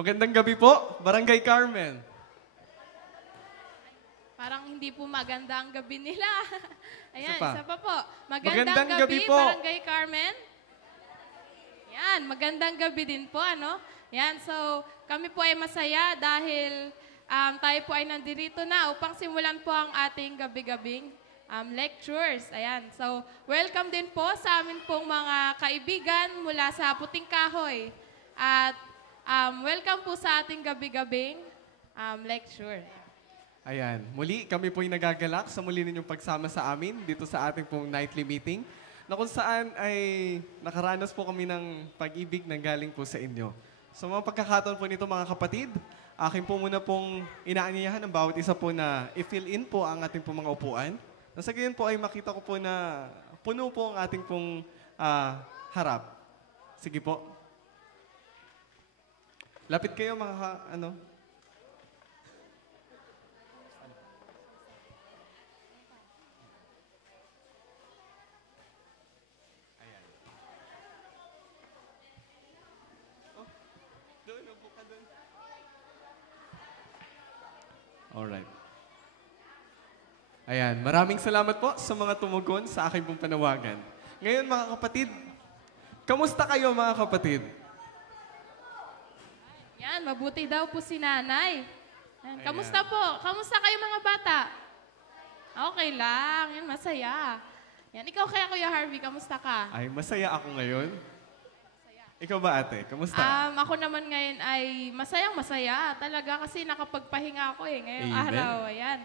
Magandang gabi po, Barangay Carmen. Parang hindi po maganda ang gabi nila. Ayan, Isa pa. isa pa po. Magandang gabi po. Barangay Carmen. Yan, magandang gabi din po, ano? Yan, so kami po ay masaya dahil tayo po ay nandito na upang simulan po ang ating gabi-gabing lectures. Ayan, so welcome din po sa amin pong mga kaibigan mula sa Puting Kahoy. At welcome po sa ating gabi-gabing lecture. Ayan, muli kami po ay nagagalak sa muli ninyong pagsama sa amin dito sa ating pong nightly meeting na kung saan ay nakaranas po kami ng pag-ibig na galing po sa inyo. Sa mga pagkakataon po nito mga kapatid, akin po muna pong inaanyayahan ng bawat isa po na i-fill in po ang ating pong mga upuan. Nasa gayon po ay makita ko po na puno po ang ating pong harap. Sige po. Lapit kayo mga Alright. Ayan, maraming salamat po sa mga tumugon sa aking pong panawagan. Ngayon mga kapatid, kamusta kayo mga kapatid? Yan, mabuti daw po si nanay. Yan, Ayan. kamusta po? Kamusta kayo mga bata? Okay lang, yan, masaya. Yan, ikaw kaya Kuya Harvey, kamusta ka? Ay, masaya ako ngayon. Ikaw ba ate? Kamusta? Ako naman ngayon ay masayang-masaya. Talaga kasi nakapagpahinga ako eh ngayong Amen. araw. Ayan.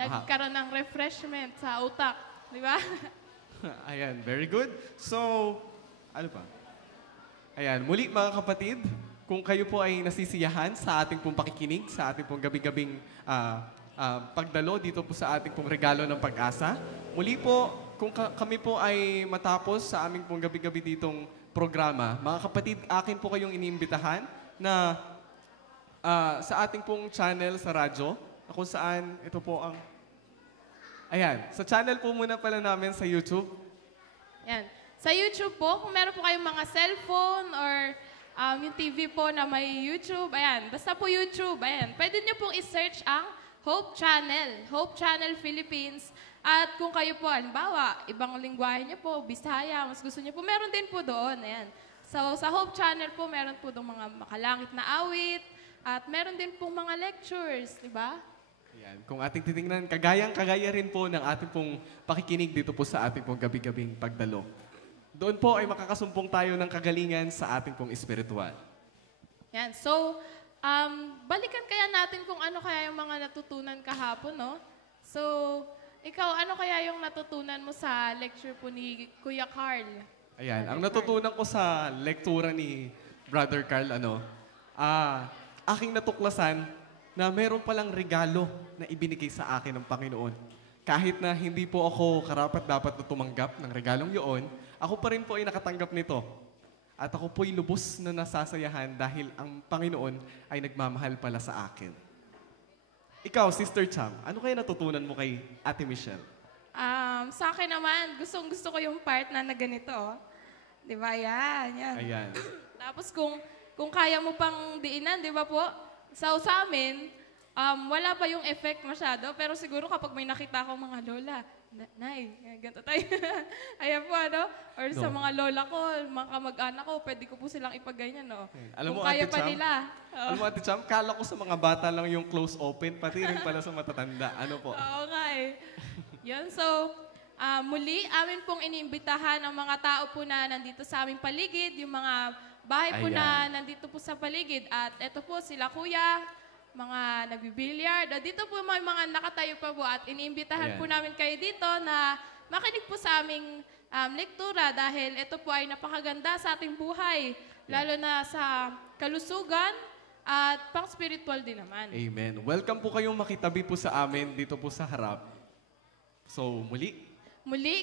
Nagkaroon ng refreshment sa utak. Di ba? Ayan, very good. So, ano pa? Ayan, muli mga kapatid, kung kayo po ay nasisiyahan sa ating pong pakikinig, sa ating pong gabi-gabing pagdalo dito po sa ating pong regalo ng pag-asa, muli po, kung kami po ay matapos sa aming pong gabi-gabi ditong programa, mga kapatid, akin po kayong iniimbitahan na sa ating pong channel sa radyo, na kung saan ito po ang... Ayan, sa channel po muna pala namin sa YouTube. Yan. Sa YouTube po, kung meron po kayong mga cellphone or yung TV po na may YouTube, ayan, basta po YouTube, ayan, pwede nyo pong i-search ang Hope Channel Philippines. At kung kayo po, halimbawa, ibang lingwahe niyo po, Bisaya, mas gusto niyo po, meron din po doon, ayan. So, sa Hope Channel po, meron po doon mga makalangit na awit, at meron din po mga lectures, di ba? Ayan, kung ating titingnan, kagaya rin po ng ating pong pakikinig dito po sa ating pong gabi-gabing pagdalo. Doon po ay makakasumpong tayo ng kagalingan sa ating pong espiritual. Yan. So, balikan kaya natin kung ano kaya yung mga natutunan kahapon, no? So, ikaw, ano kaya yung natutunan mo sa lecture po ni Kuya Carl? Ayan, ang natutunan ko sa lektura ni Brother Carl, aking natuklasan na meron palang regalo na ibinigay sa akin ng Panginoon. Kahit na hindi po ako karapat-dapat na tumanggap ng regalong yun, ako pa rin po ay nakatanggap nito. At ako po'y lubos na nasasayahan dahil ang Panginoon ay nagmamahal pala sa akin. Ikaw, Sister Cham, ano kaya natutunan mo kay Ate Michelle? Sa akin naman, gustong-gusto ko yung part na ganito. Oh. Di ba? Yan. Ayan. Tapos kung kaya mo pang diinan, di ba po? So, sa amin, wala pa yung effect masyado. Pero siguro kapag may nakita akong mga lola, Nay, ganito tayo. Ayan po, ano? Or sa mga lola ko, mga kamag-anak ko, pwede ko po silang ipagganyan, no? Alam mo, kung kaya Ate pa Cham, nila. Alam mo, Ate Cham, kala ko sa mga bata lang yung close open, pati rin pala sa matatanda. Ano po? Oo nga eh. Yun, so, muli, amin pong iniimbitahan ang mga tao po na nandito sa aming paligid, yung mga bahay po na nandito po sa paligid. At eto po, sila kuya, mga nagbibilyard. At dito po may mga nakatayo pa po at iniimbitahan po namin kayo dito na makinig po sa aming lektura dahil ito po ay napakaganda sa ating buhay, lalo na sa kalusugan at pang-spiritual din naman. Amen. Welcome po kayong makitabi po sa amin dito po sa harap. So, muli,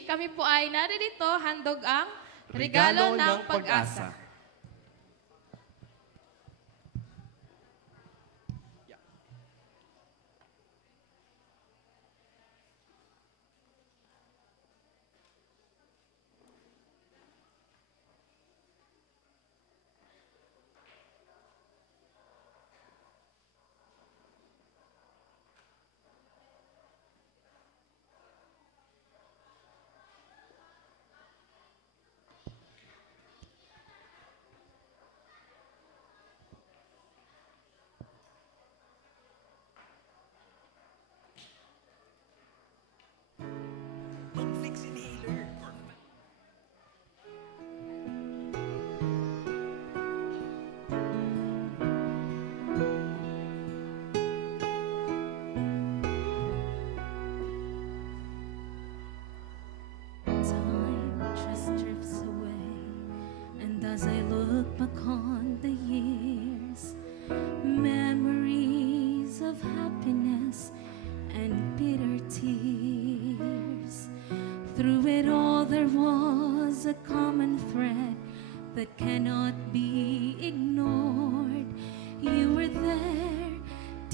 kami po ay naririto, handog ang regalo ng pag-asa.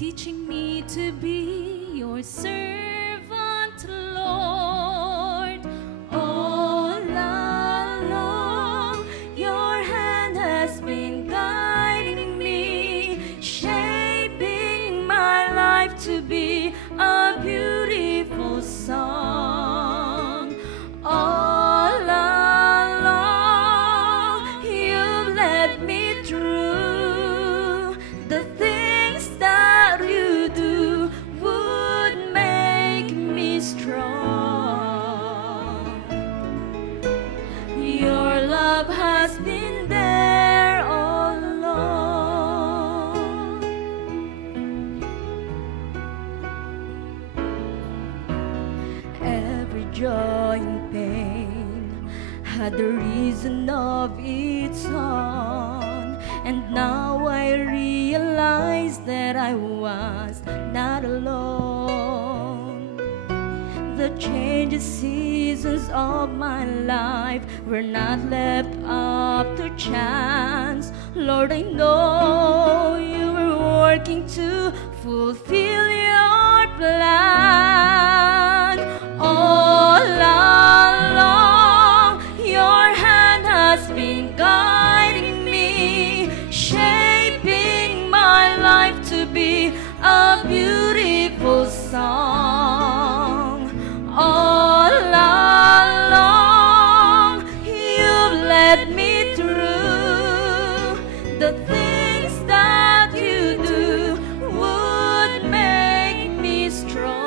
teaching me to be your servant, Lord. All along, your hand has been guiding me, shaping my life to be a beautiful song. All along, you've led me through. The things that you do would make me strong. Your love has been there all along. Every joy and pain had the reason of its own, and now I realize that I was not alone. The changes, seasons of my life were not left up to chance. Lord, I know you were working to fulfill your plan. All along, your hand has been guiding me, shaping my life to be a beautiful song. All along, you've led me through. The things that you do would make me strong.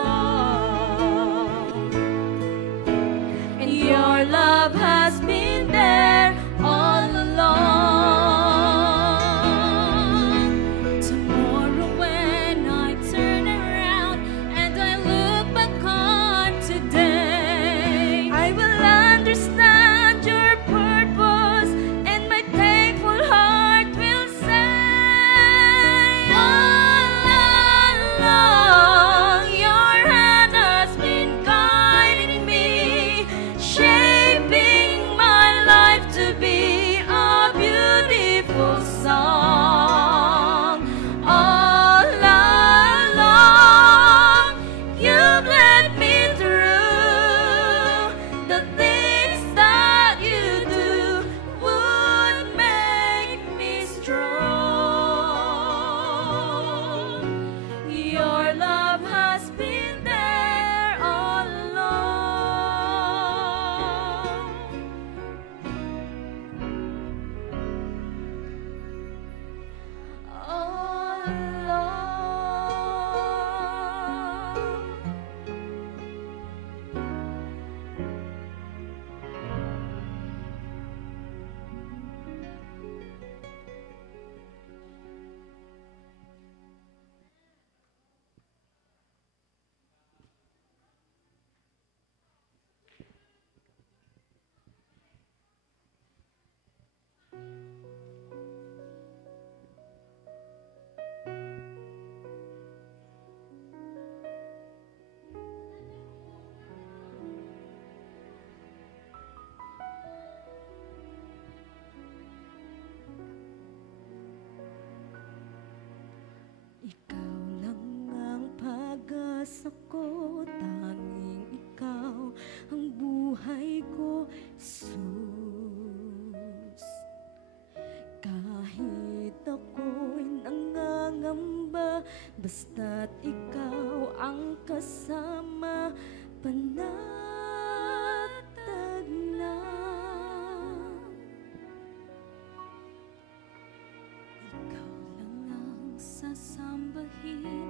And your love has been there all along. Tomorrow when I turn around and I look back on today, I will understand your purpose, and my thankful heart will say, all along, your hand has been guiding me, shaping my life to be a beautiful song. All along, you've led me through. The things that you do would make me strong. Your love has been there all along. All along. Ikaw lang ang pag-asa ko, tanging ikaw ang buhay ko, Jesus. Kahit ako'y nangangamba, basta't ikaw ang kasama, panatag na. Ikaw lang ang sasambahin,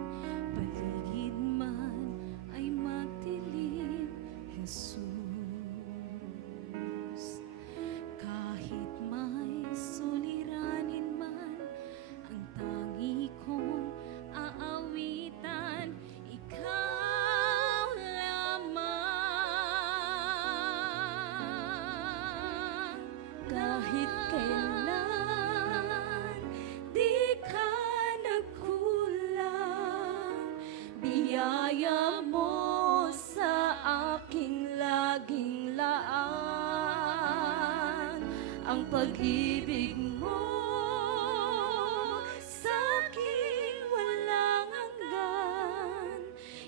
paligid man ay magdilim, Jesus. Kahit may suliranin man, ang tangi kong aawitan, ikaw lamang. Kahit kailan di ka nagkulang, biyaya mo sa aking laging laan. Ang pag-ibig mo sa aking walang hanggan.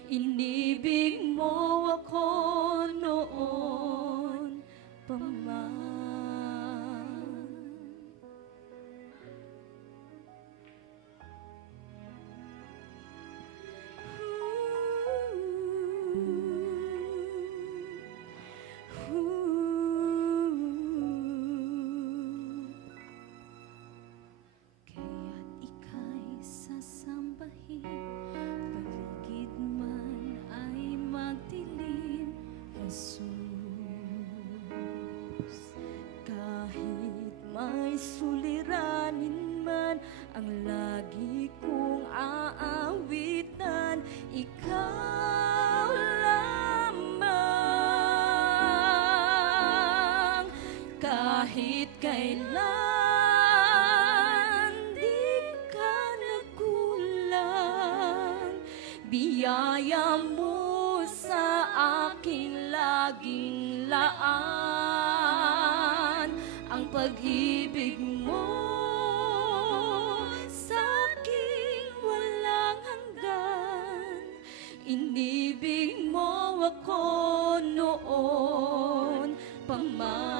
inibig mo ako noon pa man. Kaya't ika'y sasambahin, paligid man ay magdilim, Jesus. Kahit may suliranin man ang lagi kong aawitan, ikaw lamang. Kahit kailan di ka nagkulang, biyaya mo sa aking laging laan. Ang pag-ibig mo sa aking walang hanggan, inibig mo ako noon pa man.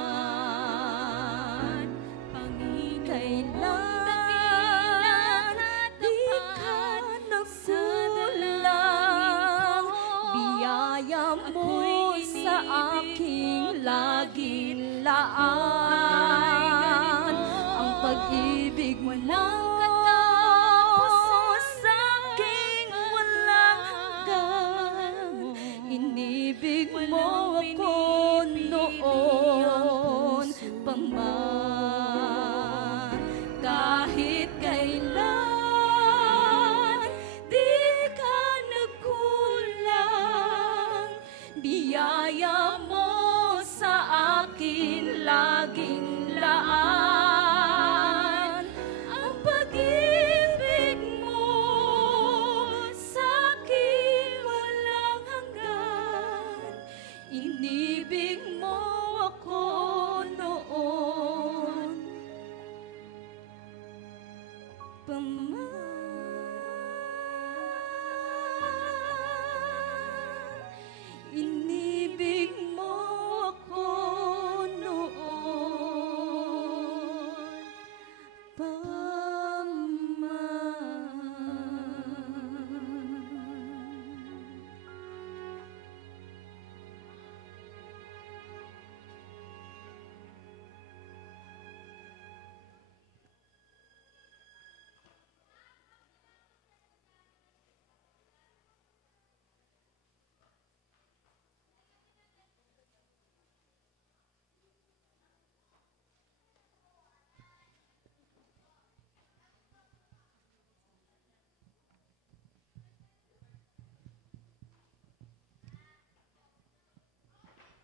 Kailan di ka nagkulang, biyaya mo sa aking laging laan. Ang pag-ibig mo sa aking walang hanggan, inibig mo ako noon pa man. Kahit kailan di ka nagkulang, biyaya mo sa akin laging laan. Ang pag-ibig mo sa akin walang hanggan, inibig mo ako noon pa man. Inibig mo ako noon pa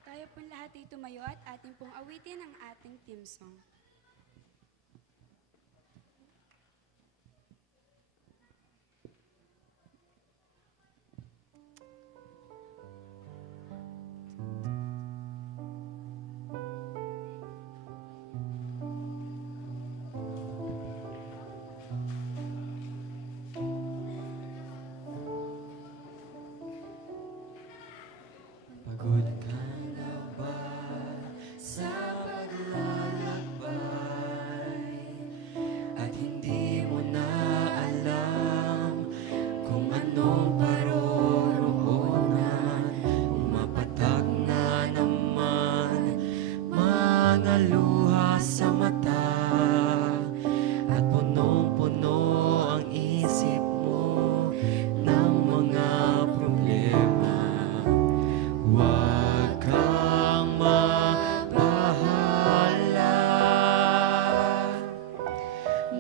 Tayo pong lahat ay tumayo at ating pong awitin ang ating team song. Pagod ka na ba sa paglalakbay at hindi mo na alam kung anong paroroonan? Mapatak na naman mga luha sa mata at punong-puno ang isip mo ng mga problema. Huwag kang mabahala,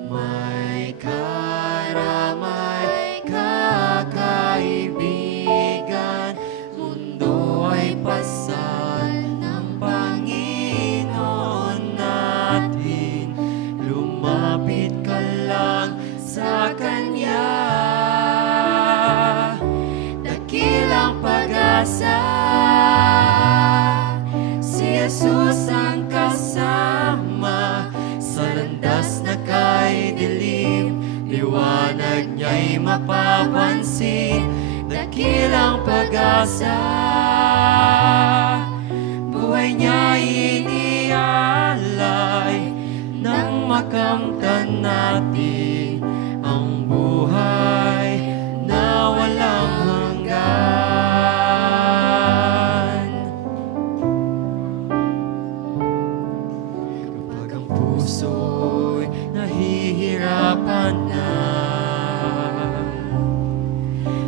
may karamay kakaibigan, mundo ay pasal ng Panginoon natin. Lumapit ka lang sa Kanya, dakilang pag-asa. Jesus ang kasama sa landas na kay dilim, liwanag niya'y mapapansin. dakilang pag-asa. Buhay niya inialay nang makamtan natin ang buhay na walang hanggan. Kapag ang puso'y nahihirapan na,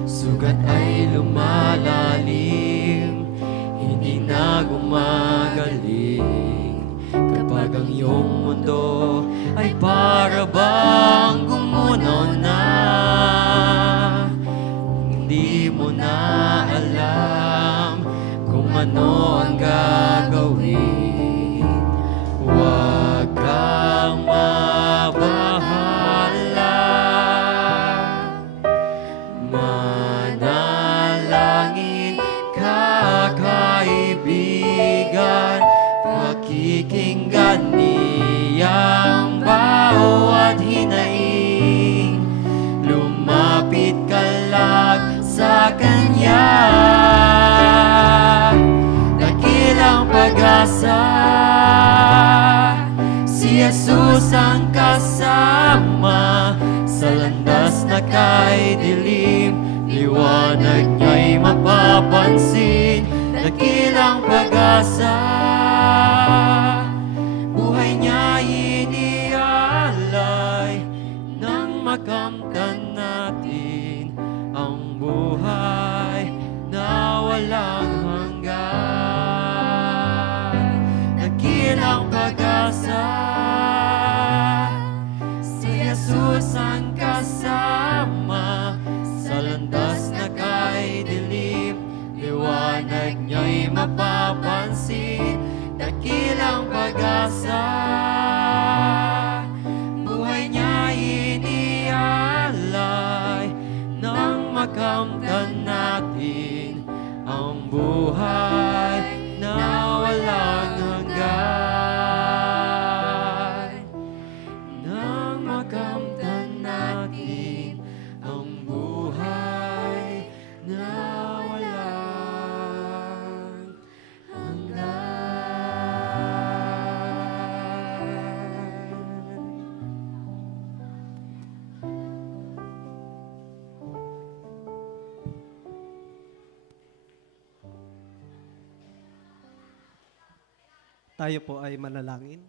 sugat ay lumalalim, hindi na gumagaling. Kapag ang iyong mundo ay para bang gumunaw na, hindi mo na alam kung ano ang gagawin. Huwag kang mabahala, manalangin ka kaibigan, pakikinggan niyang bawat hinaing. Lumapit ka lang sa Kanya, dakilang pag-asa. Si Jesus ang kasama sa landas na kay dilim, liwanag niya'y mapapansin, dakilang pag-asa. Buhay niya inialay nang makamtan natin ang buhay na walang hanggan. Dakilang pag-asa, si Jesus ang kasama sa landas na kay dilim, liwanag niya'y mapapansin, dakilang pag-asa. Buhay niya inialay nang makamtan natin ang buhay na walang hanggan. Nang makamtan natin ang buhay na walang Tayo po ay manalangin.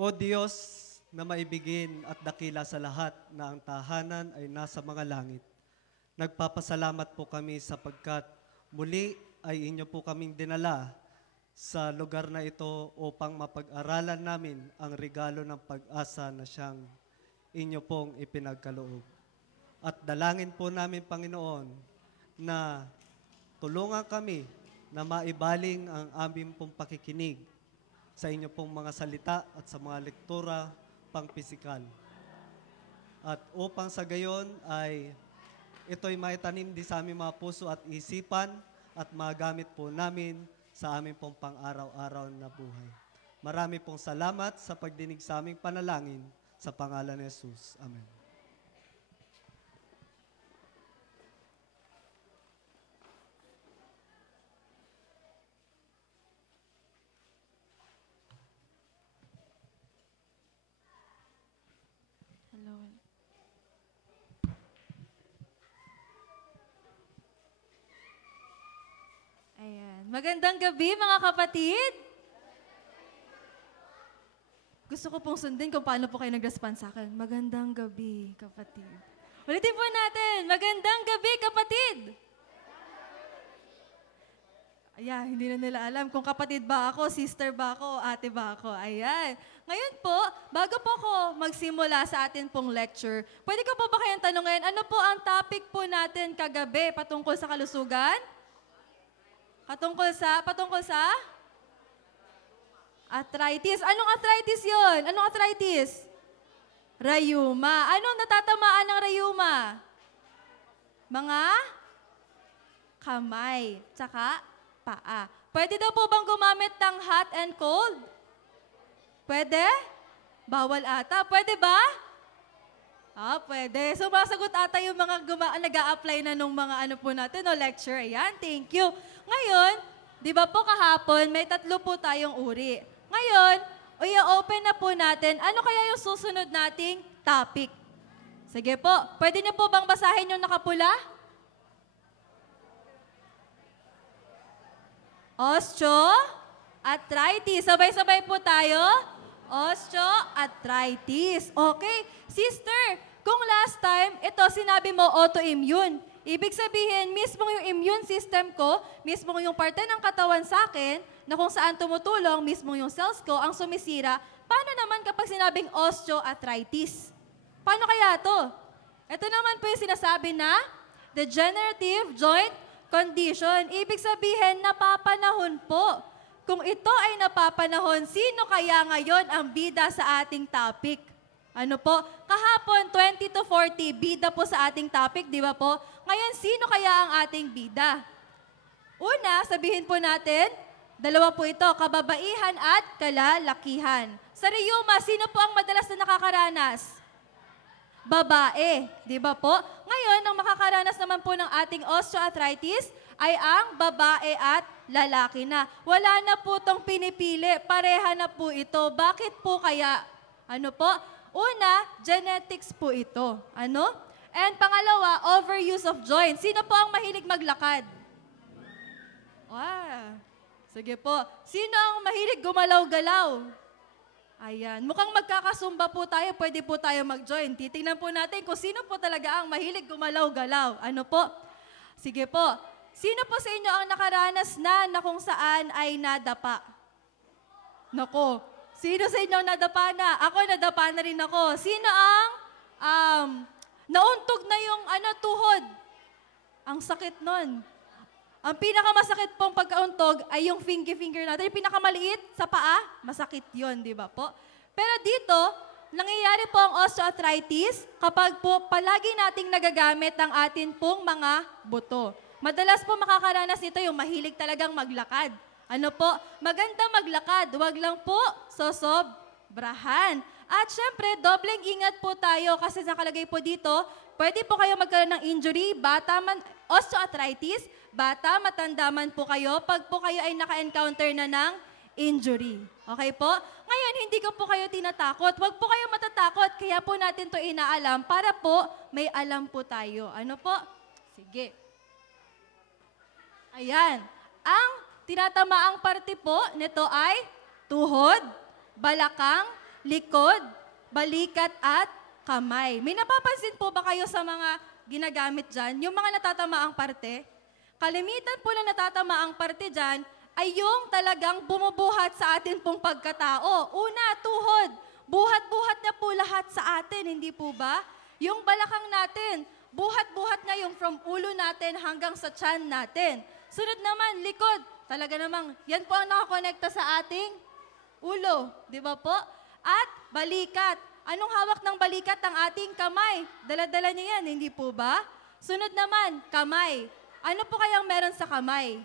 O Diyos na maibigin at dakila sa lahat na ang tahanan ay nasa mga langit, nagpapasalamat po kami sapagkat muli ay inyo po kaming dinala sa lugar na ito upang mapag-aralan namin ang regalo ng pag-asa na siyang inyo pong ipinagkaloob. At dalangin po namin, Panginoon, na tulungan kami na maibaling ang aming pong pakikinig sa inyo pong mga salita at sa mga lektura pang pisikal. At upang sa gayon ay ito'y maitanim din sa aming mga puso at isipan at magamit po namin sa aming pong pang-araw-araw na buhay. Marami pong salamat sa pagdinig sa aming panalangin sa pangalan ni Jesus. Amen. Ayan. Magandang gabi, mga kapatid. Gusto ko pong sundin kung paano po kayo nag-respond sa akin. Magandang gabi, kapatid. Ulitin po natin. Magandang gabi, kapatid. Ayan, hindi na nila alam kung kapatid ba ako, sister ba ako, ate ba ako. Ayan. Ngayon po, bago po ako magsimula sa atin pong lecture, pwede ko po ba kayong tanungin, ano po ang topic po natin kagabi patungkol sa kalusugan? Patungkol sa? Arthritis. Anong arthritis yon? Anong arthritis? Rayuma. Anong natatamaan ng rayuma? Mga kamay. Tsaka paa. Pwede daw po bang gumamit ng hot and cold? Pwede? Bawal ata. Pwede ba? Pwede. Sumasagot ata yung mga nag-a-apply na nung mga ano po natin, no, lecture. Ayan, thank you. Ngayon, di ba po kahapon, may 3 po tayong uri. Ngayon, i-open na po natin, ano kaya yung susunod nating topic? Sige po, pwede niyo po bang basahin yung nakapula? Osteoarthritis. Sabay-sabay po tayo. Osteoarthritis. Okay. Sister, kung last time, ito sinabi mo autoimmune. Ibig sabihin, mismo yung immune system ko, mismo yung parte ng katawan sa akin, na kung saan tumutulong, mismo yung cells ko, ang sumisira. Paano naman kapag sinabing osteoarthritis? Paano kaya to? Ito naman po yung sinasabi na degenerative joint condition. Ibig sabihin, napapanahon po. Kung ito ay napapanahon, sino kaya ngayon ang bida sa ating topic? Ano po? Kahapon, 20 to 40, bida po sa ating topic, di ba po? Ngayon, sino kaya ang ating bida? Una, sabihin po natin, 2 po ito, kababaihan at kalalakihan. Sa rheuma, sino po ang madalas na nakakaranas? Babae, di ba po? Ngayon, ang makakaranas naman po ng ating osteoarthritis ay ang babae at lalaki na. Wala na po itong pinipili, pareha na po ito. Bakit po kaya? Ano po? Una, genetics po ito. Ano? And pangalawa, overuse of joints. Sino po ang mahilig maglakad? Sige po. Sino ang mahilig gumalaw-galaw? Ayan. Mukhang magkakasumba po tayo. Pwede po tayo mag-join. Titingnan po natin kung sino po talaga ang mahilig gumalaw-galaw. Ano po? Sige po. Sino po sa inyo ang nakaranas na kung saan ay nadapa? Nako. Sino sa inyo ang nadapa na? Ako, nadapa na rin ako. Sino ang nauntog na yung tuhod? Ang sakit nun. Ang pinakamasakit pong pagkauntog ay yung finger natin. Yung pinakamaliit sa paa, masakit yon, di ba po? Pero dito, nangyayari po ang osteoarthritis kapag po palagi nating nagagamit ang atin pong mga buto. Madalas po makakaranas nito yung mahilig talagang maglakad. Ano po? Maganda maglakad, wag lang po sosobrahan. At syempre, dobleng ingat po tayo kasi nakalagay po dito, pwede po kayo magkaroon ng injury, osteoarthritis, bata, matanda man po kayo, pag po kayo ay naka-encounter na ng injury. Okay po? Ngayon, hindi ko po kayo tinatakot. Huwag po kayo matatakot, kaya po natin to inaalam para po may alam po tayo. Ano po? Sige. Ayan. Ang tinatamaang parte po nito ay tuhod, balakang, likod, balikat at kamay. May napapansin po ba kayo sa mga ginagamit dyan? Yung mga natatamaang parte? Kalimitan po na natatamaang parte dyan ay yung talagang bumubuhat sa atin pong pagkatao. Una, tuhod. Buhat-buhat na po lahat sa atin, hindi po ba? Yung balakang natin, buhat-buhat na yung from ulo natin hanggang sa tiyan natin. Sunod naman, likod. Talaga namang, yan po ang nakakonekta sa ating ulo. Di ba po? At balikat. Anong hawak ng balikat? Ang ating kamay. Dala-dala niya yan, hindi po ba? Sunod naman, kamay. Ano po kayang meron sa kamay?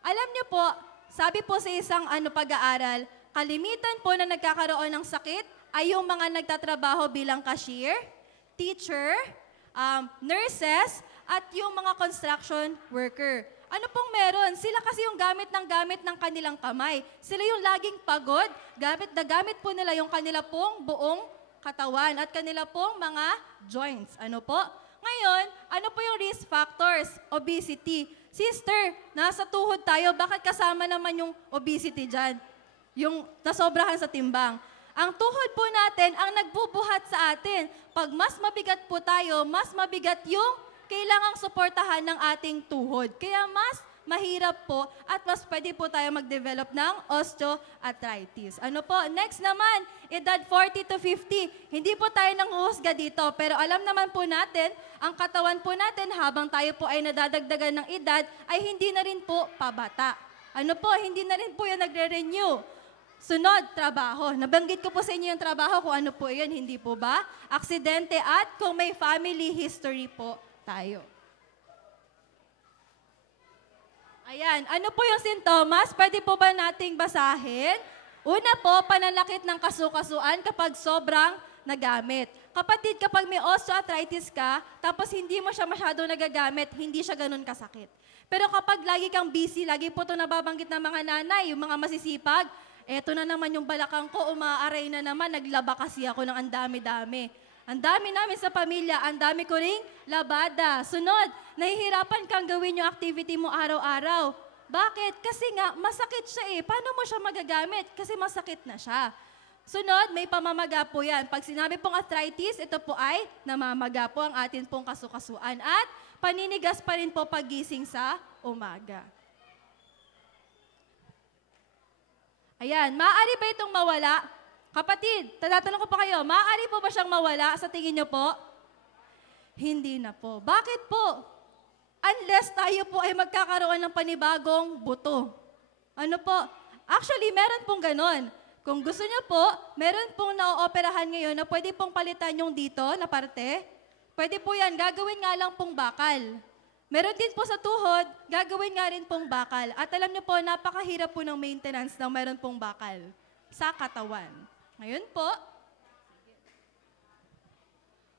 Alam niyo po, sabi po sa isang pag-aaral, kalimitan po na nagkakaroon ng sakit ay yung mga nagtatrabaho bilang cashier, teacher, nurses, at yung mga construction worker. Ano pong meron? Sila kasi yung gamit ng kanilang kamay. Sila yung laging pagod, gamit po nila yung kanila pong buong katawan at kanila pong mga joints. Ano po? Ngayon, ano po yung risk factors? Obesity. Sister, nasa tuhod tayo, bakit kasama naman yung obesity dyan? Yung nasobrahan sa timbang. Ang tuhod po natin ang nagbubuhat sa atin. Pag mas mabigat po tayo, mas mabigat yung kailangang suportahan ng ating tuhod. Kaya mas mahirap po at mas pwede po tayo mag-develop ng osteoarthritis. Ano po? Next naman, edad 40 to 50. Hindi po tayo nanghuhusga dito, pero alam naman po natin, ang katawan po natin habang tayo po ay nadadagdagan ng edad, ay hindi na rin po pabata. Ano po? Hindi na rin po yan nagre-renew. Sunod, trabaho. Nabanggit ko po sa inyo yung trabaho, kung ano po yan, hindi po ba? Aksidente at kung may family history po tayo. Ayan, ano po yung sintomas? Pwede po ba nating basahin? Una po, pananakit ng kasukasuan kapag sobrang na gamit. Kapatid, kapag may osteoarthritis ka, tapos hindi mo siya masyado nagagamit, hindi siya ganun kasakit. Pero kapag lagi kang busy, lagi po ito nababanggit ng mga nanay, yung mga masisipag, eto na naman yung balakang ko, umaaray na naman, naglaba kasi ako ng andami-dami. Ang dami namin sa pamilya, ang dami ko ring labada. Sunod, nahihirapan kang gawin yung activity mo araw-araw. Bakit? Kasi nga, masakit siya eh. Paano mo siya magagamit? Kasi masakit na siya. Sunod, may pamamaga po yan. Pag sinabi pong arthritis, ito po ay namamaga po ang atin pong kasukasuan. At paninigas pa rin po pagising sa umaga. Ayan, maaari ba itong mawala? Kapatid, tatatanong ko pa kayo, maaari po ba siyang mawala sa tingin niyo po? Hindi na po. Bakit po? Unless tayo po ay magkakaroon ng panibagong buto. Ano po? Actually, meron pong ganon. Kung gusto niyo po, meron pong na-ooperahan ngayon na pwede pong palitan yung dito na parte. Pwede po yan, gagawin nga lang pong bakal. Meron din po sa tuhod, gagawin nga rin pong bakal. At alam niyo po, napakahirap po ng maintenance ng meron pong bakal sa katawan. Ngayon po,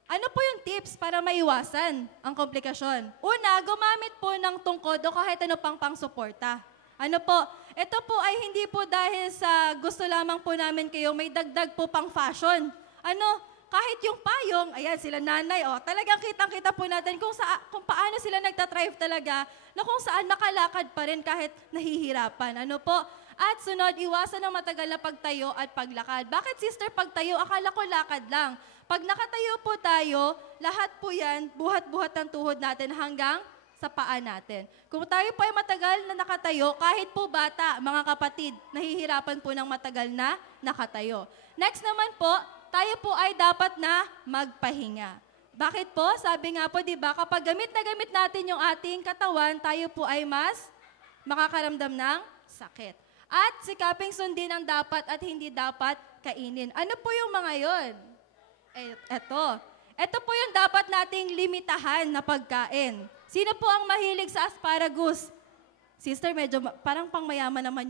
ano po yung tips para maiwasan ang komplikasyon? Una, gumamit po ng tungkod o kahit ano pang pang-suporta. Ano po, ito po ay hindi po dahil sa gusto lamang po namin kayo, may dagdag po pang fashion. Ano, kahit yung payong, ayan sila nanay, oh, talagang kitang-kita po natin kung paano sila nagtatrive talaga na kung saan makalakad pa rin kahit nahihirapan. Ano po? At sunod, iwasan ng matagal na pagtayo at paglakad. Bakit, sister, pagtayo? Akala ko lakad lang. Pag nakatayo po tayo, lahat po yan, buhat-buhat ng tuhod natin hanggang sa paa natin. Kung tayo po ay matagal na nakatayo, kahit po bata, mga kapatid, nahihirapan po ng matagal na nakatayo. Next naman po, tayo po ay dapat na magpahinga. Bakit po? Sabi nga po, di ba, kapag gamit na gamit natin yung ating katawan, tayo po ay mas makakaramdam ng sakit. At sikaping sundin ang dapat at hindi dapat kainin. Ano po yung mga yon? Ito po yung dapat nating limitahan na pagkain. Sino po ang mahilig sa asparagus? Sister, medyo parang pangmayaman naman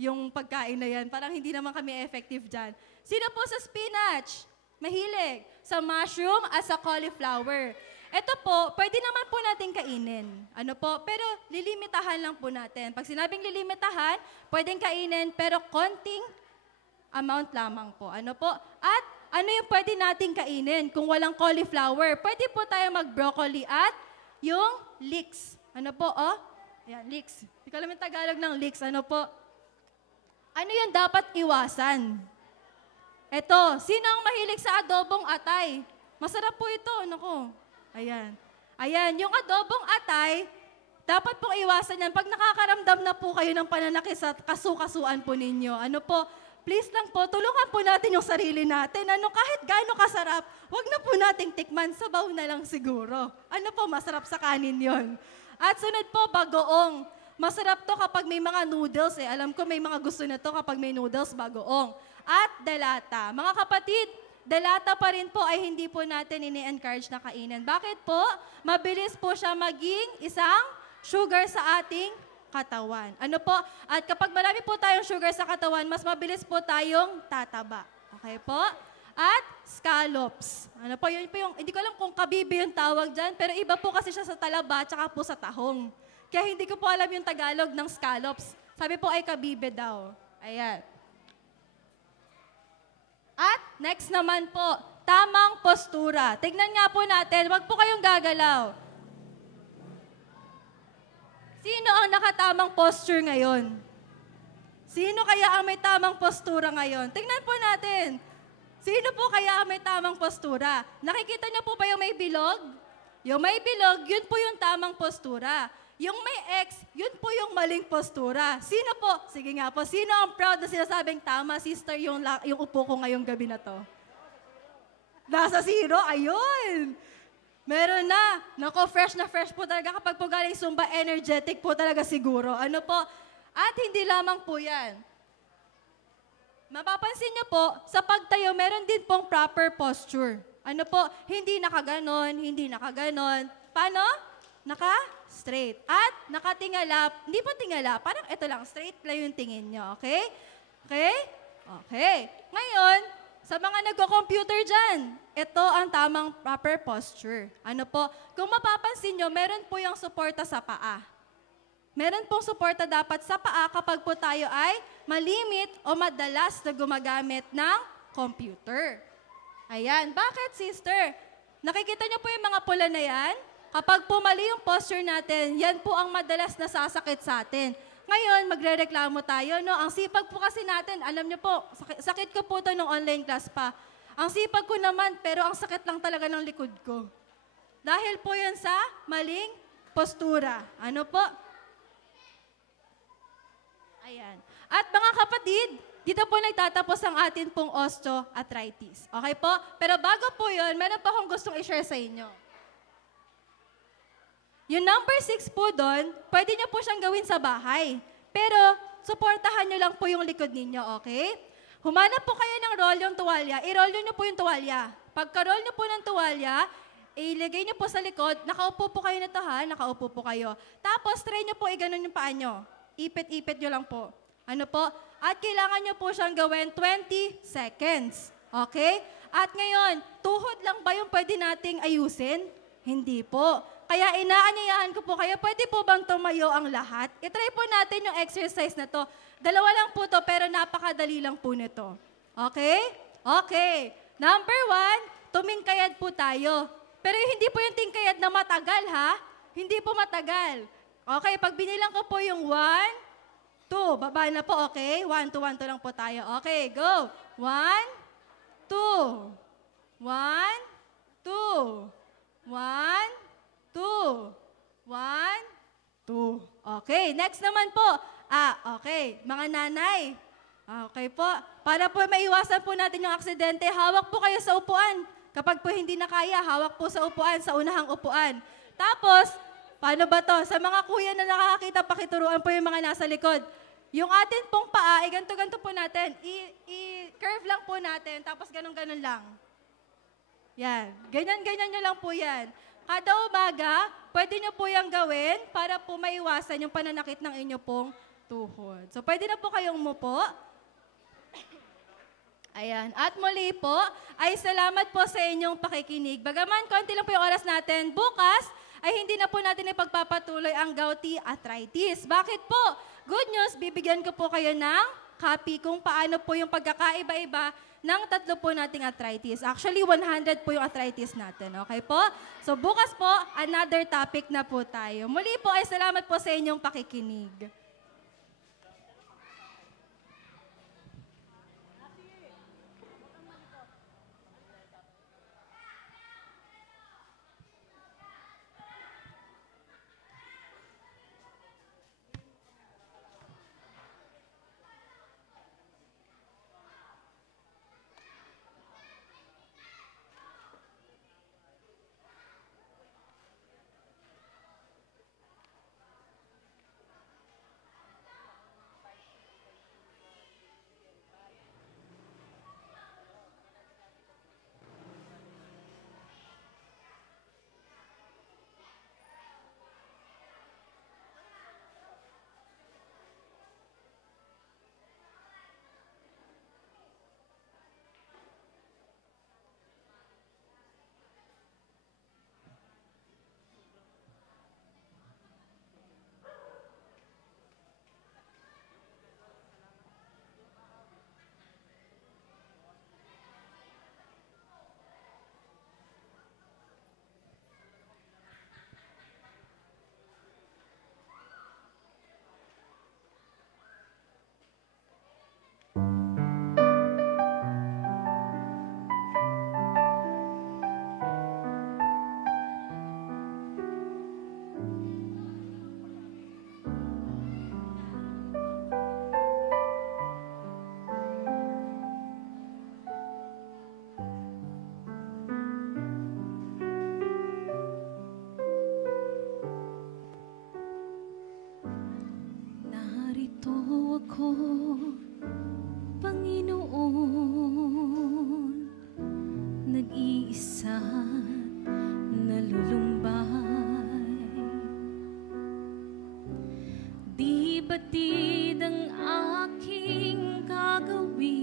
yung pagkain na yan. Parang hindi naman kami effective dyan. Sino po sa spinach? Mahilig. Sa mushroom at sa cauliflower. Ito po, pwede naman po natin kainin. Ano po? Pero lilimitahan lang po natin. Pag sinabing lilimitahan, pwedeng kainin pero konting amount lamang po. Ano po? At ano yung pwede nating kainin kung walang cauliflower? Pwede po tayo mag-broccoli at yung leeks. Ano po? Oh? Ayan, leeks. Hindi ko alam yung Tagalog ng leeks. Ano po? Ano yung dapat iwasan? Ito, sino ang mahilig sa adobong atay? Masarap po ito. Ano ko? Ayan. Ayan, yung adobong atay, dapat pong iwasan yan. Pag nakakaramdam na po kayo ng pananakit sa kasukasuan po ninyo, ano po, please lang po, tulungan po natin yung sarili natin. Ano, kahit gaano kasarap, wag na po nating tikman, sabaw na lang siguro. Ano po, masarap sa kanin yon. At sunod po, bagoong. Masarap to kapag may mga noodles eh. Alam ko may mga gusto na to kapag may noodles, bagoong. At dalata. Mga kapatid, dalata pa rin po ay hindi po natin ini-encourage na kainin. Bakit po? Mabilis po siya maging isang sugar sa ating katawan. Ano po? At kapag marami po tayong sugar sa katawan, mas mabilis po tayong tataba. Okay po? At scallops. Ano po? Yun po yung, hindi ko alam kung kabibi yung tawag dyan, pero iba po kasi siya sa talaba at saka po sa tahong. Kaya hindi ko po alam yung Tagalog ng scallops. Sabi po ay kabibe daw. Ayan. At next naman po, tamang postura. Tignan nga po natin, wag po kayong gagalaw. Sino ang nakatamang posture ngayon? Sino kaya ang may tamang postura ngayon? Tignan po natin. Sino po kaya ang may tamang postura? Nakikita niyo po ba yung may bilog? Yung may bilog, yun po yung tamang postura. Yung may X, yun po yung maling postura. Sino po? Sige nga po, sino ang proud na sinasabing tama, sister, yung upo ko ngayong gabi na to? Nasa zero? Ayun! Meron na. Nako, fresh na fresh po talaga. Kapag po galing Zumba, energetic po talaga siguro. Ano po? At hindi lamang po yan. Mapapansin niyo po, sa pagtayo, meron din pong proper posture. Ano po? Hindi nakaganon, hindi nakaganon. Paano? Naka-straight. At nakatingala, hindi po tingala, parang ito lang, straight lang yung tingin nyo. Okay? Okay? Okay. Ngayon, Sa mga nagko-computer dyan, ito ang tamang proper posture. Ano po? Kung mapapansin nyo, meron po yung suporta sa paa. Meron pong suporta dapat sa paa kapag po tayo ay malimit o madalas na gumagamit ng computer. Ayan. Bakit, sister? Nakikita nyo po yung mga pula na yan? Kapag po mali yung posture natin, yan po ang madalas na sasakit sa atin. Ngayon, magrereklamo tayo, no? Ang sipag po kasi natin, alam niyo po, sakit ko po ito nung online class pa. Ang sipag ko naman, pero ang sakit lang talaga ng likod ko. Dahil po yan sa maling postura. Ano po? Ayan. At mga kapatid, dito po nagtatapos ang atin pong osteoarthritis. Okay po? Pero bago po yun, meron pa akong gustong i-share sa inyo. Yung number 6 po doon, pwede nyo po siyang gawin sa bahay. Pero, suportahan nyo lang po yung likod ninyo, okay? Humanap po kayo ng roll yung tuwalya. I-roll nyo po yung tuwalya. Pagka-roll nyo po ng tuwalya, ilagay nyo po sa likod. Nakaupo po kayo nito ha, nakaupo po kayo. Tapos, try nyo po iganon yung paa nyo. Ipit-ipit nyo lang po. Ano po? At kailangan nyo po siyang gawin 20 seconds. Okay? At ngayon, tuhod lang ba yung pwede nating ayusin? Hindi po. Kaya inaanyayahan ko po kayo, pwede po bang tumayo ang lahat? I-try po natin yung exercise na to. Dalawa lang po to, pero napakadali lang po nito. Okay? Okay. Number 1, tumingkayad po tayo. Pero hindi po yung tingkayad na matagal, ha? Hindi po matagal. Okay, pag binilang ko po yung 1, 2, baba na po, okay? 1, 2, 1, 2 lang po tayo. Okay, go. 1, 2, 1, 2, 1, 2, 1, 2. Okay, next naman po. Okay. Mga nanay. Okay po. Para po maiwasan po natin yung aksidente, hawak po kayo sa upuan. Kapag po hindi na kaya, hawak po sa upuan, sa unahang upuan. Tapos, paano ba to? Sa mga kuya na nakakakita, pakituruan po yung mga nasa likod. Yung atin pong paa, ganto-ganto po natin. I-curve lang po natin, tapos ganun-ganun lang. Yan. Ganyan-ganyan nyo lang po yan. Kada umaga, pwede nyo po yung gawin para po maiwasan yung pananakit ng inyo pong tuhod. So, pwede na po kayong umupo. Ayan. At muli po, ay salamat po sa inyong pakikinig. Bagaman, konti lang po yung oras natin. Bukas, ay hindi na po natin ipagpapatuloy ang gouty arthritis. Bakit po? Good news, bibigyan ko po kayo ng copy kung paano po yung pagkakaiba-iba ng 3 po nating arthritis. Actually, 100 po yung arthritis natin. Okay po? So, bukas po, another topic na po tayo. Muli po ay salamat po sa inyong pakikinig. ako, Panginoon, nag-iisa nalulumbay. Di batid ang aking gagawin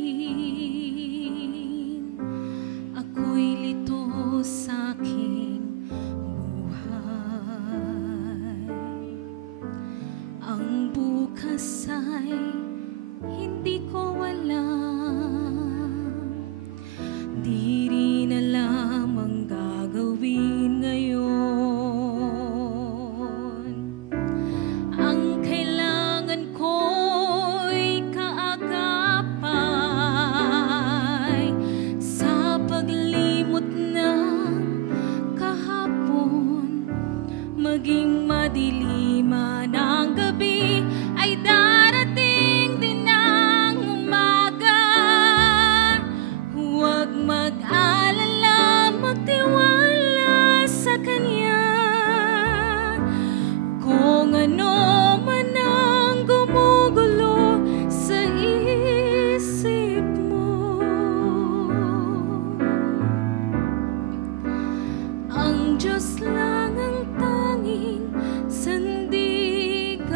Diyos lang ang tanging sandigan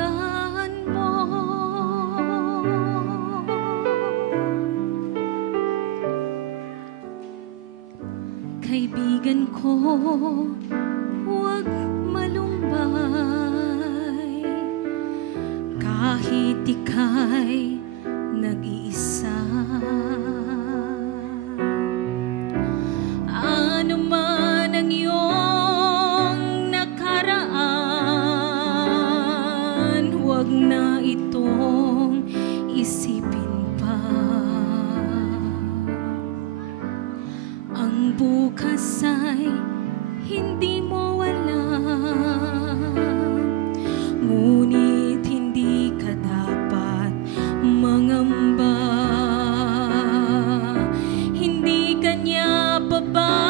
mo. Kaibigan ko, huwag malumbay kahit ika'y nag-iisa. Ano man ang iyong nakaraan, huwag na itong isipin pa. Ang bukas ay hindi mo alam, ngunit hindi ka dapat mangamba. Hindi ka niya pababayaan,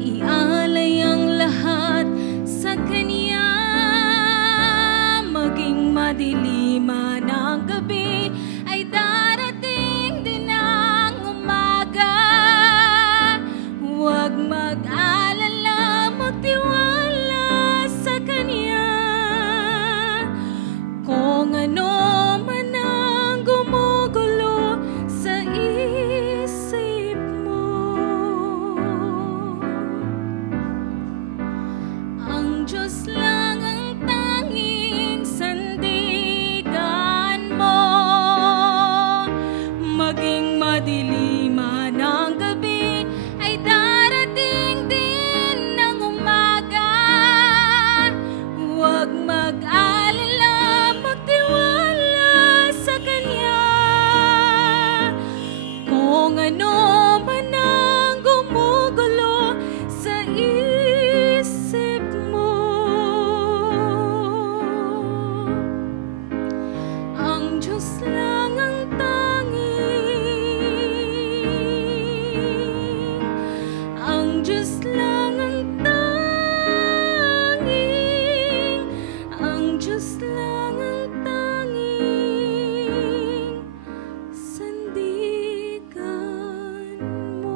ialay ang lahat sa Kanya. Maging madilim man ang gabi, ay darating din ang umaga. Huwag mag-alala, magtiwala sa Kanya. Kung ano man ang gumugulo sa isip mo, ang Diyos lang ang tanging sandigan mo. Maging madilim man ang gabi, ay darating din ang umaga. Huwag mag-alala, magtiwala sa Kanya. Kung ano man ang gumugulo sa isip mo, ang Diyos lang ang tanging, ang Diyos lang ang tanging, ang Diyos lang ang tanging sandigan mo.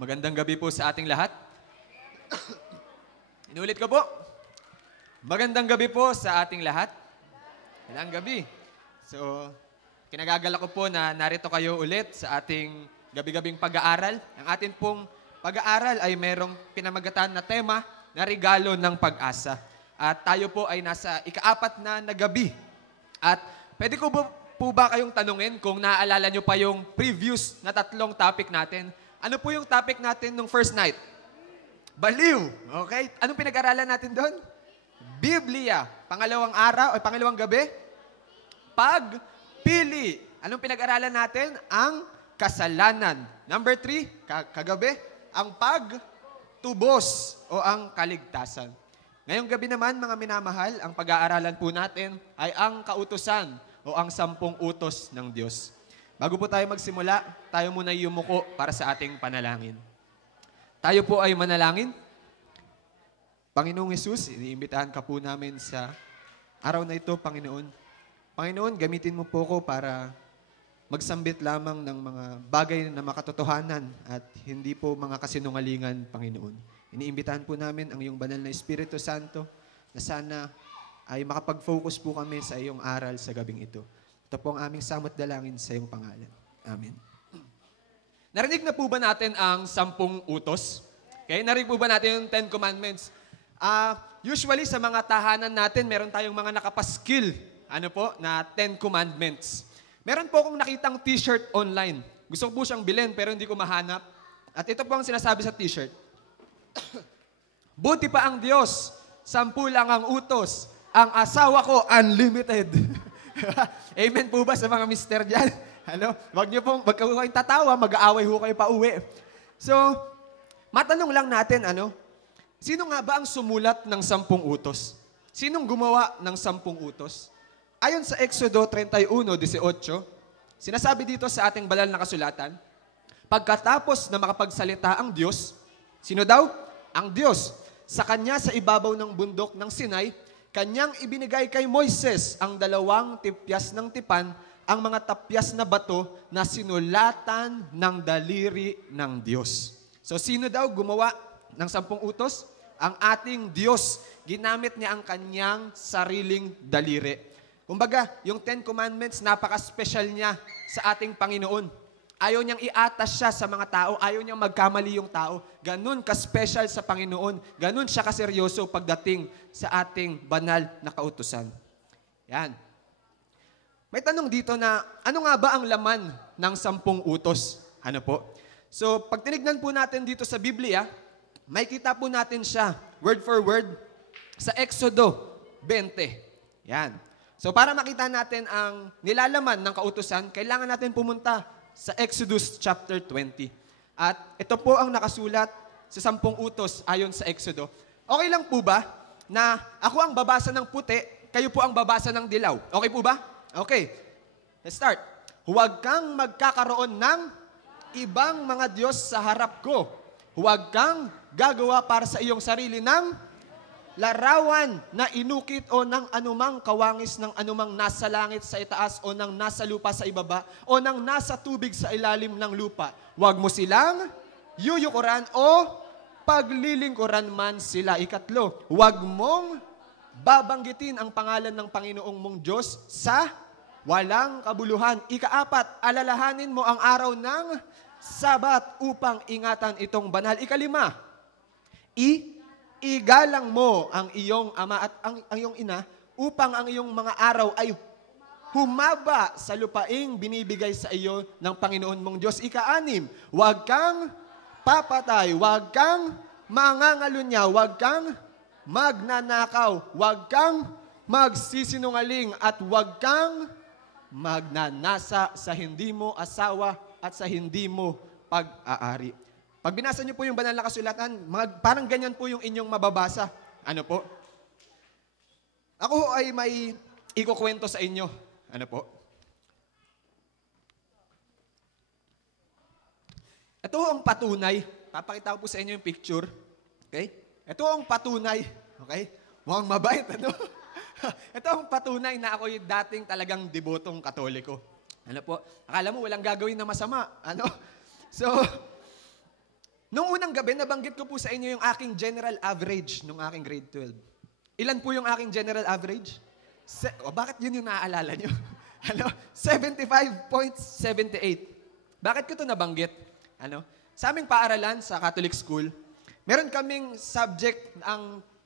Magandang gabi po sa ating lahat. Inulit ko po. Magandang gabi po sa ating lahat. Ilang gabi. So, kinagagala ko po na narito kayo ulit sa ating gabi-gabing pag-aaral. Ang atin pong pag-aaral ay merong pinamagatan na tema na regalo ng pag-asa. At tayo po ay nasa ika-4 na gabi. At pwede ko po ba kayong tanungin kung naaalala nyo pa yung previous na 3 topic natin? Ano po yung topic natin nung first night? Baliw. Okay? Anong pinag-aralan natin doon? Biblia. Pangalawang araw, o pangalawang gabi? Pagpili. Anong pinag-aralan natin? Ang kasalanan. Number 3, kagabi, ang pagtubos o ang kaligtasan. Ngayong gabi naman, mga minamahal, ang pag-aaralan po natin ay ang kautusan o ang 10 utos ng Diyos. Bago po tayo magsimula, tayo muna yumuko para sa ating panalangin. Tayo po ay manalangin. Panginoong Hesus, iniimbitahan ka po namin sa araw na ito, Panginoon. Panginoon, gamitin mo po ko para magsambit lamang ng mga bagay na makatotohanan at hindi po mga kasinungalingan, Panginoon. Iniimbitahan po namin ang iyong banal na Espiritu Santo na sana ay makapag-focus po kami sa iyong aral sa gabing ito. Ito po ang aming samot dalangin sa iyong pangalan. Amen. Narinig na po ba natin ang 10 utos? Okay, narinig po ba natin yung 10 commandments? Usually sa mga tahanan natin, meron tayong mga nakapaskil, na 10 commandments. Meron po akong nakitang t-shirt online. Gusto ko po siyang bilhin pero hindi ko mahanap. At ito po ang sinasabi sa t-shirt. Buti pa ang Diyos, 10 lang ang utos. Ang asawa ko, unlimited. Amen po ba sa mga mister dyan? Wag niyo pong, wag kayong tatawa, mag-aaway ho kayo pa uwi. So, matanong lang natin, sino nga ba ang sumulat ng 10 utos? Sinong gumawa ng 10 utos? Ayon sa Exodo 31:18, sinasabi dito sa ating banal na kasulatan, pagkatapos na makapagsalita ang Diyos, sino daw? Ang Diyos. Sa kanya sa ibabaw ng bundok ng Sinai, kanyang ibinigay kay Moises ang 2 tipyas ng tipan, ang mga tapyas na bato na sinulatan ng daliri ng Diyos. So sino daw gumawa ng 10 utos? Ang ating Diyos. Ginamit niya ang kanyang sariling daliri. Kumbaga, yung 10 Commandments, napaka-special niya sa ating Panginoon. Ayaw niyang iatas siya sa mga tao. Ayaw niyang magkamali yung tao. Ganun ka-special sa Panginoon. Ganun siya kaseryoso pagdating sa ating banal na kautusan. Yan. May tanong dito na, ano nga ba ang laman ng 10 utos? So, pag tinignan po natin dito sa Biblia, may kita po natin siya, word for word, sa Exodo 20. Yan. So, para makita natin ang nilalaman ng kautusan, kailangan natin pumunta sa Exodus chapter 20. At ito po ang nakasulat sa 10 utos ayon sa Exodo. Okay lang po ba na ako ang babasa ng puti, kayo po ang babasa ng dilaw? Okay po ba? Okay. Let's start. Huwag kang magkakaroon ng ibang mga Diyos sa harap ko. Huwag kang gagawa para sa iyong sarili ng larawan na inukit o ng anumang kawangis ng anumang nasa langit sa itaas o ng nasa lupa sa ibaba o ng nasa tubig sa ilalim ng lupa. Huwag mo silang yuyukuran o paglilingkuran man sila. 3, huwag mong babanggitin ang pangalan ng Panginoong mong Diyos sa walang kabuluhan. 4, alalahanin mo ang araw ng Sabat upang ingatan itong banal. 5, igalang mo ang iyong ama at ang iyong ina upang ang iyong mga araw ay humaba sa lupaing binibigay sa iyo ng Panginoon mong Diyos. 6, huwag kang papatay, huwag kang mangangalunya, huwag kang magnanakaw, huwag kang magsisinungaling, at huwag kang magnanasa sa hindi mo asawa at sa hindi mo pag-aari. Pag binasa niyo po yung banal na kasulatan, parang ganyan po yung inyong mababasa. Ako ay may ikukwento sa inyo. Ito ang patunay. Papakita ko po sa inyo yung picture. Okay? Ito ang patunay. Okay? Mukhang mabait, Ito ang patunay na ako'y dating talagang debotong Katoliko. Akala mo walang gagawin na masama. So, nung unang gabi, nabanggit ko po sa inyo yung aking general average nung aking grade 12. Ilan po yung aking general average? Bakit yun yung naaalala nyo? 75.78. Bakit ko ito nabanggit? Sa aming paaralan, sa Catholic school, meron kaming subject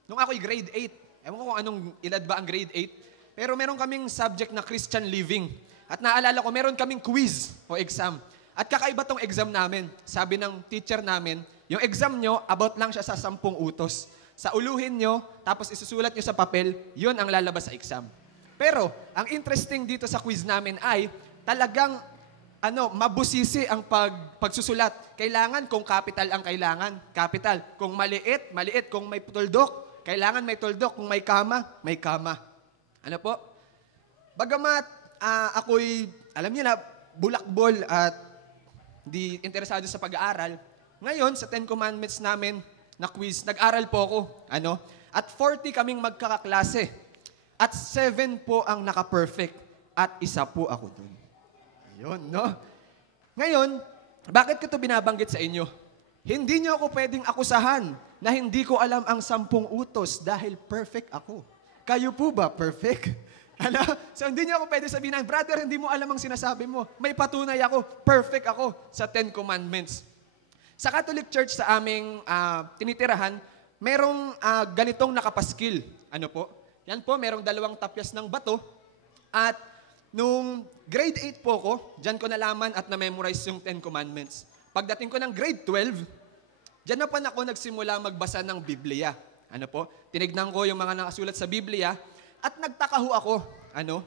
nung ako'y grade 8. Ewan ko kung anong edad ba ang grade 8. Pero meron kaming subject na Christian living. At naalala ko, meron kaming quiz o exam. At kakaiba tong exam namin. Sabi ng teacher namin, yung exam nyo, about lang siya sa 10 utos. Sa uluhin nyo, tapos isusulat nyo sa papel, yun ang lalabas sa exam. Pero, ang interesting dito sa quiz namin ay, talagang, mabusisi ang pagsusulat. Kailangan kung capital ang kailangan, capital. Kung maliit, maliit. Kung may tuldok, kailangan may tuldok. Kung may kama, may kama. Bagamat, ako'y, alam niyo na, bulakbol at di interesado sa pag-aaral. Ngayon, sa 10 Commandments namin na quiz, nag-aral po ako. At 40 kaming magkakaklase. At 7 po ang naka-perfect. At 1 po ako dun. Ayun, Ngayon, bakit ko ito binabanggit sa inyo? Hindi niyo ako pwedeng akusahan na hindi ko alam ang 10 utos dahil perfect ako. Kayo po ba perfect? Ano? So hindi niyo ako pwede sabihin, brother, hindi mo alam ang sinasabi mo. May patunay ako, perfect ako sa 10 Commandments. Sa Catholic Church sa aming tinitirahan, merong ganitong nakapaskil. Ano po? Yan po, merong 2 tapyas ng bato. At nung grade 8 po ko, dyan ko nalaman at na-memorize yung 10 Commandments. Pagdating ko ng grade 12, dyan na pa ako nagsimula magbasa ng Biblia. Ano po? Tinignan ko yung mga nakasulat sa Biblia at nagtaka ho ako. Ano?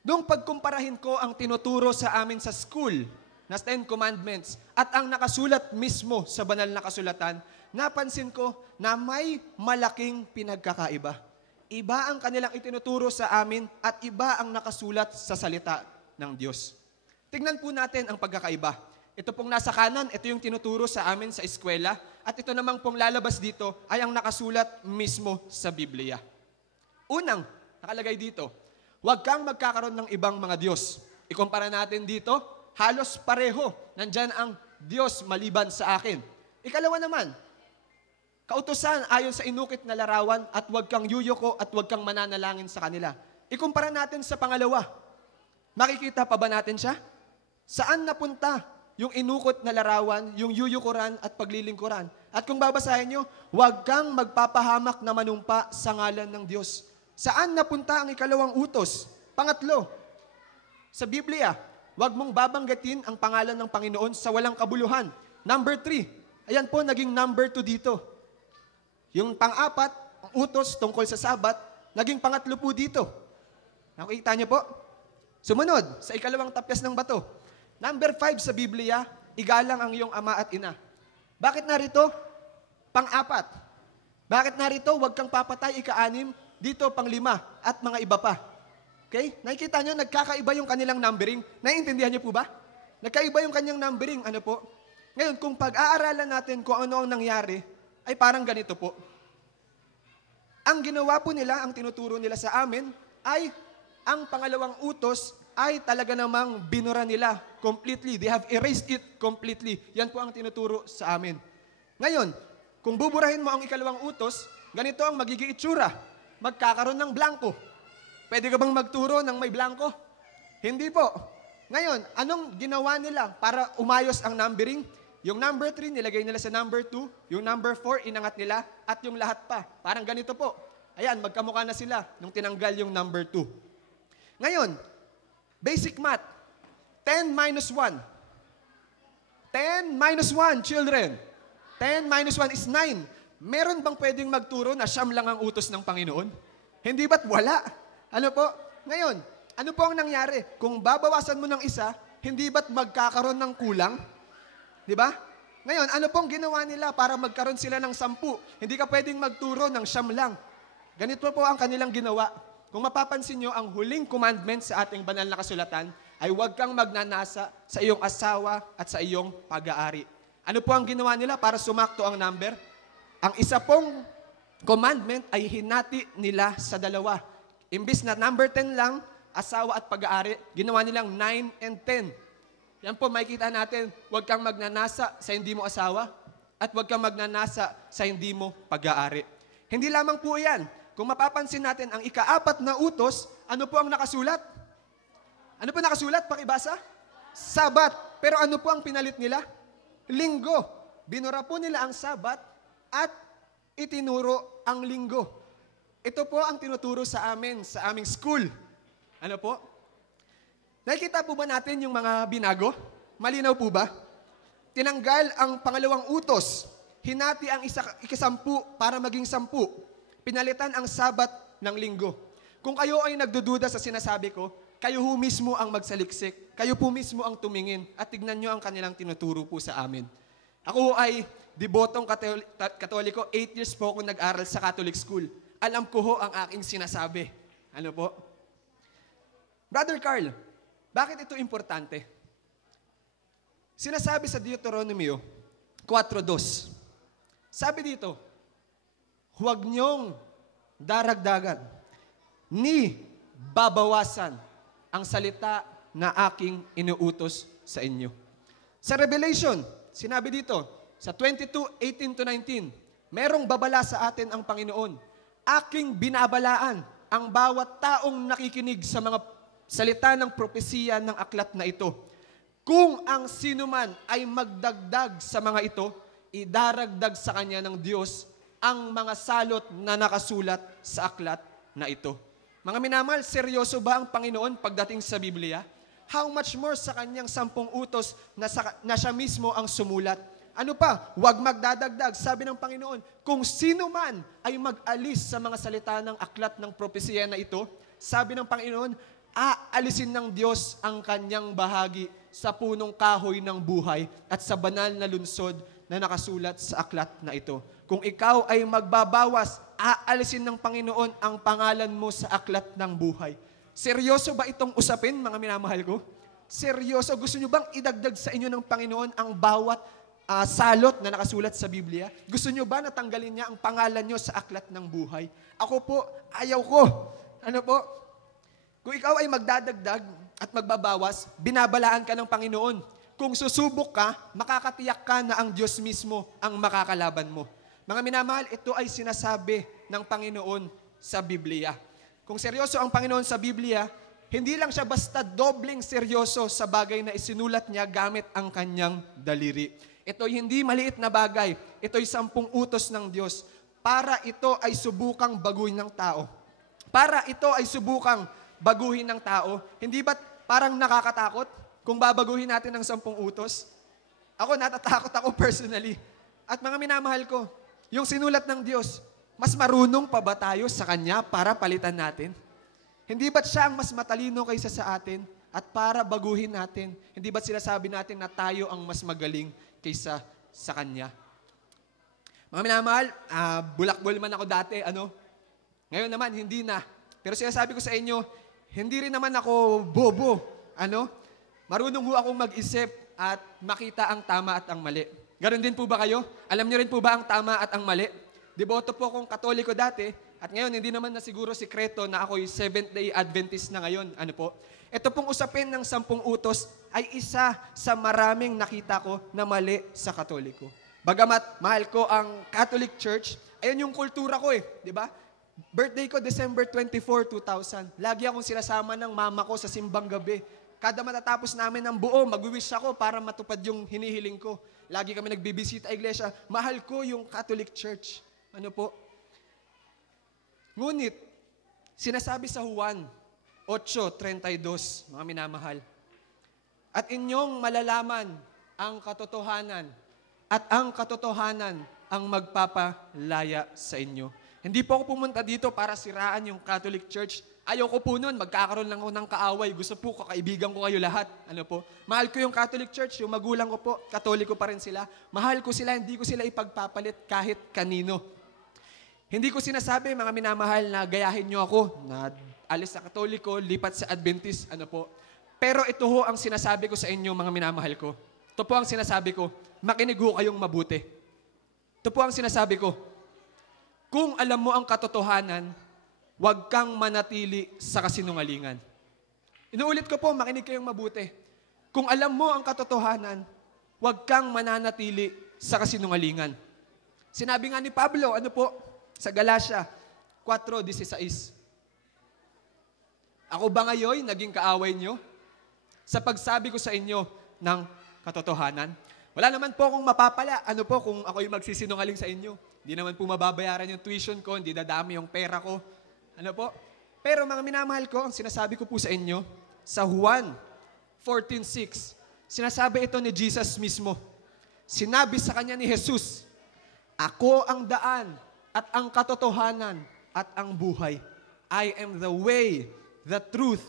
Nung pagkumparahin ko ang tinuturo sa amin sa school na 10 Commandments at ang nakasulat mismo sa banal na kasulatan, napansin ko na may malaking pinagkakaiba. Iba ang kanilang itinuturo sa amin at iba ang nakasulat sa salita ng Diyos. Tingnan po natin ang pagkakaiba. Ito pong nasa kanan, ito yung tinuturo sa amin sa eskwela at ito namang pong lalabas dito ay ang nakasulat mismo sa Biblia. Unang, nakalagay dito, huwag kang magkakaroon ng ibang mga Diyos. Ikumpara natin dito, halos pareho. Nandyan ang Diyos maliban sa akin. Ikalawa naman, kautusan ayon sa inukit na larawan at huwag kang yuyoko at huwag kang mananalangin sa kanila. Ikumpara natin sa pangalawa. Makikita pa ba natin siya? Saan napunta yung inukot na larawan, yung yuyukuran at paglilingkuran? At kung babasahin nyo, huwag kang magpapahamak na manumpa sa ngalan ng Diyos. Saan napunta ang ikalawang utos? Pangatlo, sa Biblia, huwag mong babanggitin ang pangalan ng Panginoon sa walang kabuluhan. Number 3, ayan po naging number 2 dito. Yung pang-4, ang utos tungkol sa Sabat, naging pangatlo po dito. Nakikita niyo po? Sumunod, sa ikalawang tapyas ng bato. Number 5 sa Biblia, igalang ang iyong ama at ina. Bakit narito? Pang-4. Bakit narito? Huwag kang papatay, ika-6. Dito, pang-5 at mga iba pa. Okay? Nakikita nyo, nagkakaiba yung kanilang numbering. Naiintindihan niyo po ba? Nagkaiba yung kanyang numbering. Ano po? Ngayon, kung pag-aaralan natin kung ano ang nangyari, ay parang ganito po. Ang ginawa po nila, ang tinuturo nila sa amin, ay ang pangalawang utos ay talaga namang binura nila completely. They have erased it completely. Yan po ang tinuturo sa amin. Ngayon, kung buburahin mo ang ikalawang utos, ganito ang magiging itsura. Magkakaroon ng blanco. Pwede ka bang magturo ng may blanco? Hindi po. Ngayon, anong ginawa nila para umayos ang numbering? Yung number 3, nilagay nila sa number 2. Yung number 4, inangat nila. At yung lahat pa. Parang ganito po. Ayan, magkamukha na sila nung tinanggal yung number 2. Ngayon, basic math. 10 minus 1. 10 minus 1, children. 10 minus 1 is 9. Meron bang pwedeng magturo na siyam lang ang utos ng Panginoon? Hindi ba't wala? Ano po? Ngayon, ano po ang nangyari? Kung babawasan mo ng isa, hindi ba't magkakaroon ng kulang? Di ba? Ngayon, ano pong ginawa nila para magkaroon sila ng 10? Hindi ka pwedeng magturo ng siyam lang. Ganito po ang kanilang ginawa. Kung mapapansin nyo, ang huling commandment sa ating banal na kasulatan ay huwag kang magnanasa sa iyong asawa at sa iyong pag-aari. Ano po ang ginawa nila para sumakto ang number? Ang isa pong commandment ay hinati nila sa 2. Imbis na number 10 lang, asawa at pag-aari, ginawa nilang 9 and 10. Yan po, makikita natin, huwag kang magnanasa sa hindi mo asawa at huwag kang magnanasa sa hindi mo pag-aari. Hindi lamang po yan. Kung mapapansin natin, ang ika-4 na utos, ano po ang nakasulat? Ano po nakasulat? Pakibasa? Sabat. Pero ano po ang pinalit nila? Linggo. Binura po nila ang Sabat at itinuro ang linggo. Ito po ang tinuturo sa amin, sa aming school. Ano po? Nakikita po ba natin yung mga binago? Malinaw po ba? Tinanggal ang pangalawang utos. Hinati ang ika-10 para maging 10. Pinalitan ang Sabat ng linggo. Kung kayo ay nagdududa sa sinasabi ko, kayo ho mismo ang magsaliksik. Kayo po mismo ang tumingin at tignan nyo ang kanilang tinuturo po sa amin. Ako ay debotong Katoliko. 8 years po ako nag-aral sa Catholic school. Alam ko ho ang aking sinasabi. Ano po? Brother Carl, bakit ito importante? Sinasabi sa Deuteronomio 4:2. Sabi dito, huwag niyong daragdagan ni babawasan ang salita na aking inuutos sa inyo. Sa Revelation, sinabi dito, sa 22:18-19, merong babala sa atin ang Panginoon. Aking binabalaan ang bawat taong nakikinig sa mga salita ng propesiya ng aklat na ito. Kung ang sinuman ay magdagdag sa mga ito, idaragdag sa kanya ng Diyos ang mga salot na nakasulat sa aklat na ito. Mga minamahal, seryoso ba ang Panginoon pagdating sa Biblia? How much more sa kanyang 10 utos na siya mismo ang sumulat? Ano pa? Huwag magdadagdag. Sabi ng Panginoon, kung sino man ay mag-alis sa mga salita ng aklat ng propesiya na ito, sabi ng Panginoon, aalisin ng Diyos ang kanyang bahagi sa punong kahoy ng buhay at sa banal na lunsod na nakasulat sa aklat na ito. Kung ikaw ay magbabawas, aalisin ng Panginoon ang pangalan mo sa aklat ng buhay. Seryoso ba itong usapin, mga minamahal ko? Seryoso? Gusto nyo bang idagdag sa inyo ng Panginoon ang bawat salot na nakasulat sa Biblia? Gusto nyo ba natanggalin niya ang pangalan nyo sa aklat ng buhay? Ako po, ayaw ko. Ano po? Kung ikaw ay magdadagdag at magbabawas, binabalaan ka ng Panginoon. Kung susubok ka, makakatiyak ka na ang Diyos mismo ang makakalaban mo. Mga minamahal, ito ay sinasabi ng Panginoon sa Biblia. Kung seryoso ang Panginoon sa Biblia, hindi lang siya basta dobleng seryoso sa bagay na isinulat niya gamit ang kanyang daliri. Ito'y hindi maliit na bagay. Ito'y 10 utos ng Diyos para ito ay subukang baguhin ng tao. Para ito ay subukang baguhin ng tao. Hindi ba parang nakakatakot kung babaguhin natin ang 10 utos? Ako, natatakot ako personally. At mga minamahal ko, yung sinulat ng Diyos, mas marunong pa ba tayo sa Kanya para palitan natin? Hindi ba't siya ang mas matalino kaysa sa atin? At para baguhin natin, hindi ba't sinasabi natin na tayo ang mas magaling kaysa sa Kanya? Mga minamahal, bulakbol man ako dati, Ngayon naman, hindi na. Pero sinasabi ko sa inyo, hindi rin naman ako bobo. Marunong ho akong mag-isip at makita ang tama at ang mali. Ganon din po ba kayo? Alam niyo rin po ba ang tama at ang mali? Deboto po akong Katoliko dati, at ngayon hindi naman na siguro sikreto na ako'y Seventh-day Adventist na ngayon. Ano po? Ito pong usapin ng 10 utos ay isa sa maraming nakita ko na mali sa Katoliko. Bagamat mahal ko ang Catholic Church, ayun yung kultura ko di ba? Birthday ko, December 24, 2000. Lagi akong sinasama ng mama ko sa simbang gabi. Kada matatapos namin ng buo, mag-wish ako para matupad yung hinihiling ko. Lagi kami nagbibisita sa iglesia. Mahal ko yung Catholic Church. Ano po? Ngunit, sinasabi sa Juan 8:32, mga minamahal, at inyong malalaman ang katotohanan, at ang katotohanan ang magpapalaya sa inyo. Hindi po ako pumunta dito para siraan yung Catholic Church. Ayoko po nun, magkakaroon lang ako ng kaaway. Gusto po, kakaibigan ko kayo lahat. Ano po? Mahal ko yung Catholic Church, yung magulang ko po, Katoliko pa rin sila. Mahal ko sila, hindi ko sila ipagpapalit kahit kanino. Hindi ko sinasabi, mga minamahal, na gayahin nyo ako, na alis sa Katoliko, lipat sa Adventist, ano po. Pero ito ho ang sinasabi ko sa inyo, mga minamahal ko. Ito po ang sinasabi ko, makinig ho kayong mabuti. Ito po ang sinasabi ko, kung alam mo ang katotohanan, huwag kang manatili sa kasinungalingan. Inuulit ko po, makinig kayong mabuti. Kung alam mo ang katotohanan, huwag kang mananatili sa kasinungalingan. Sinabi nga ni Pablo, ano po, sa Galatia 4:16. Ako ba ngayon naging kaaway nyo sa pagsabi ko sa inyo ng katotohanan? Wala naman po akong mapapala, ano po, kung ako'y magsisinungaling sa inyo. Hindi naman po mababayaran yung tuition ko, hindi dadami yung pera ko. Ano po? Pero mga minamahal ko, ang sinasabi ko po sa inyo, sa Juan 14:6, sinasabi ito ni Jesus mismo. Sinabi sa kanya ni Jesus, ako ang daan at ang katotohanan at ang buhay. I am the way, the truth,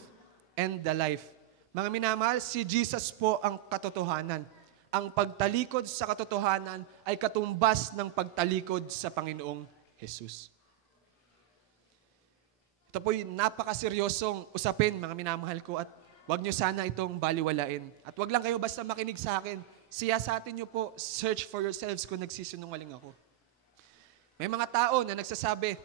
and the life. Mga minamahal, si Jesus po ang katotohanan. Ang pagtalikod sa katotohanan ay katumbas ng pagtalikod sa Panginoong Jesus. Ito po'y napakaseryosong usapin, mga minamahal ko, at huwag nyo sana itong baliwalain. At huwag lang kayo basta makinig sa akin. Siyasatin nyo po, search for yourselves kung nagsisinungaling ako. May mga tao na nagsasabi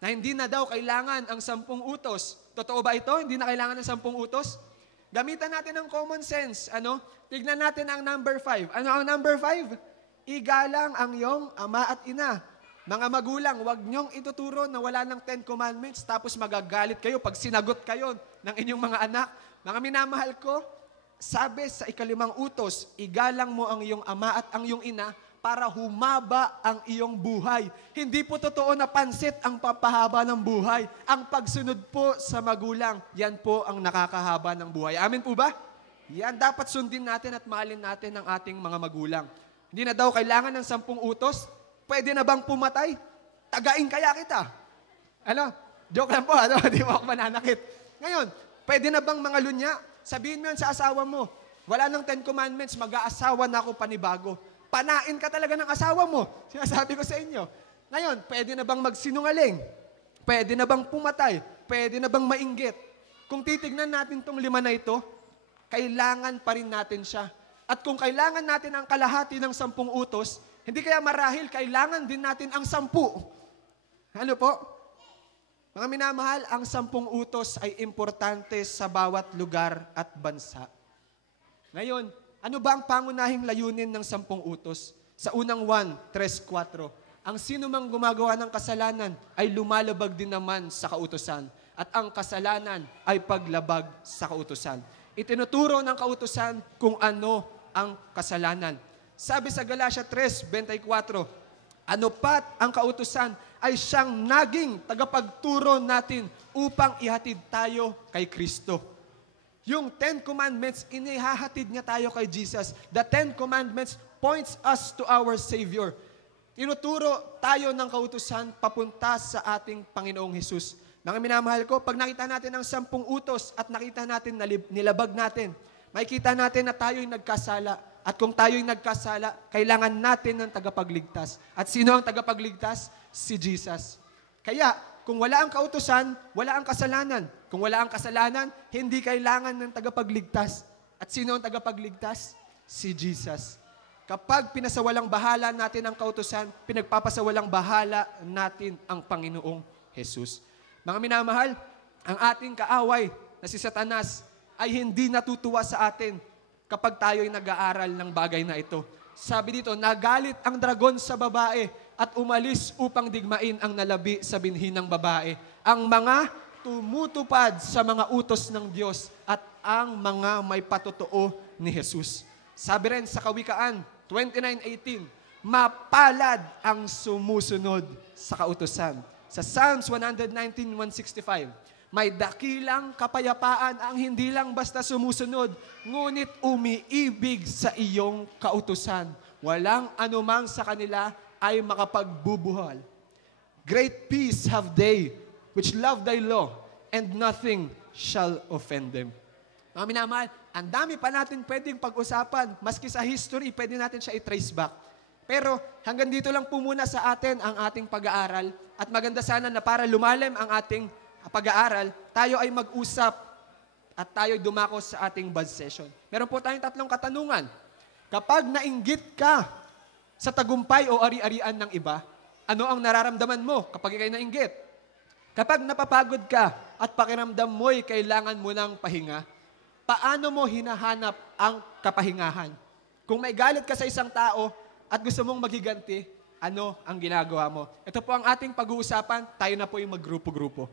na hindi na daw kailangan ang 10 utos. Totoo ba ito? Hindi na kailangan ng 10 utos? Gamitan natin ng common sense. Tignan natin ang number 5. Ano ang number 5? Igalang ang iyong ama at ina. Mga magulang, huwag niyong ituturo na wala ng 10 Commandments tapos magagalit kayo pag sinagot kayo ng inyong mga anak. Mga minamahal ko, sabi sa 5 utos, igalang mo ang iyong ama at ang iyong ina para humaba ang iyong buhay. Hindi po totoo na pansit ang papahaba ng buhay. Ang pagsunod po sa magulang, yan po ang nakakahaba ng buhay. Amin po ba? Yan, dapat sundin natin at mahalin natin ang ating mga magulang. Hindi na daw kailangan ng 10 utos. Pwede na bang pumatay? Tagain kaya kita. Ano? Joke lang po, ano? Di mo ako mananakit. Ngayon, pwede na bang mga lunya? Sabihin mo yan sa asawa mo. Wala nang 10 Commandments, mag-aasawa na ako panibago. Panain ka talaga ng asawa mo. Sinasabi ko sa inyo. Ngayon, pwede na bang magsinungaling? Pwede na bang pumatay? Pwede na bang mainggit? Kung titignan natin tong 5 na ito, kailangan pa rin natin siya. At kung kailangan natin ang kalahati ng 10 utos, hindi kaya marahil kailangan din natin ang 10. Ano po? Mga minamahal, ang 10 utos ay importante sa bawat lugar at bansa. Ngayon, ano ba ang pangunahing layunin ng 10 utos? Sa unang 1:3-4, ang sino mang gumagawa ng kasalanan ay lumalabag din naman sa kautusan. At ang kasalanan ay paglabag sa kautusan. Itinuturo ng kautusan kung ano ang kasalanan. Sabi sa Galatia 3:24, ano pat ang kautusan ay siyang naging tagapagturo natin upang ihatid tayo kay Kristo. Yung 10 Commandments, inihahatid niya tayo kay Jesus. The 10 Commandments points us to our Savior. Tinuturo tayo ng kautusan papunta sa ating Panginoong Hesus. Mga minamahal ko, pag nakita natin ang 10 utos at nakita natin na nilabag natin, makikita natin na tayo'y nagkasala. At kung tayo'y nagkasala, kailangan natin ng tagapagligtas. At sino ang tagapagligtas? Si Jesus. Kaya, kung wala ang kautusan, wala ang kasalanan. Kung wala ang kasalanan, hindi kailangan ng tagapagligtas. At sino ang tagapagligtas? Si Jesus. Kapag pinasawalang bahala natin ang kautusan, pinagpapasawalang bahala natin ang Panginoong Jesus. Mga minamahal, ang ating kaaway na si Satanas ay hindi natutuwa sa atin kapag tayo'y nag-aaral ng bagay na ito. Sabi dito, nagalit ang dragon sa babae at umalis upang digmain ang nalabi sa binhi ng babae. Ang mga tumutupad sa mga utos ng Diyos at ang mga may patotoo ni Jesus. Sabi rin sa Kawikaan 29:18, mapalad ang sumusunod sa kautusan. Sa Psalms 119:165, may dakilang kapayapaan ang hindi lang basta sumusunod, ngunit umiibig sa iyong kautusan. Walang anumang sa kanila ay makapagbubuhal. Great peace have they which love thy law, and nothing shall offend them. Mga minamahal, ang dami pa natin pwedeng pag-usapan. Maski sa history, pwede natin siya i-trace back. Pero hanggang dito lang po muna sa atin ang ating pag-aaral. At maganda sana na para lumalim ang ating pag-aaral, tayo ay mag-usap at tayo dumako sa ating bud session. Meron po tayong 3 katanungan. Kapag nainggit ka sa tagumpay o ari-arian ng iba, ano ang nararamdaman mo kapag ikay nainggit? Kapag napapagod ka at pakiramdam mo'y kailangan mo ng pahinga, paano mo hinahanap ang kapahingahan? Kung may galit ka sa isang tao at gusto mong maghiganti, ano ang ginagawa mo? Ito po ang ating pag-uusapan, tayo na po yung maggrupo-grupo.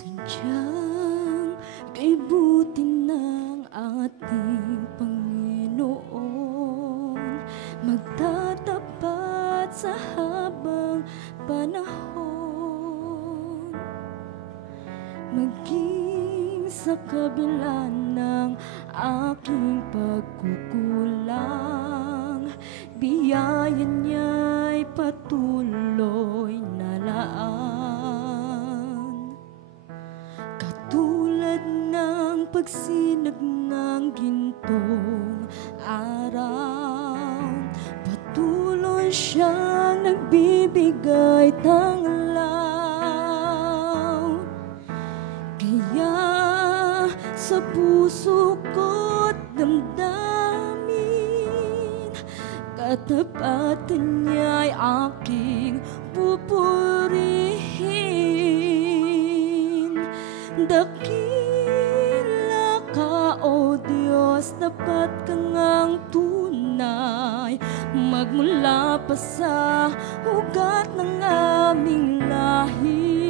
Sadyang kay buti ng ating Panginoon, magtatapat sa habang panahon. Maging sa kabila ng aking pagkukulang, biyaya niya'y patuloy na laan. Katulad ng pagsinag ng gintong araw, patuloy siyang nagbibigay tanglaw. Kaya sa puso ko't damdamin, katapatan niya'y aking pupurihin. Dakila ka, O Diyos, dapat kang ang tunay, magmula pa sa ugat ng aming lahi.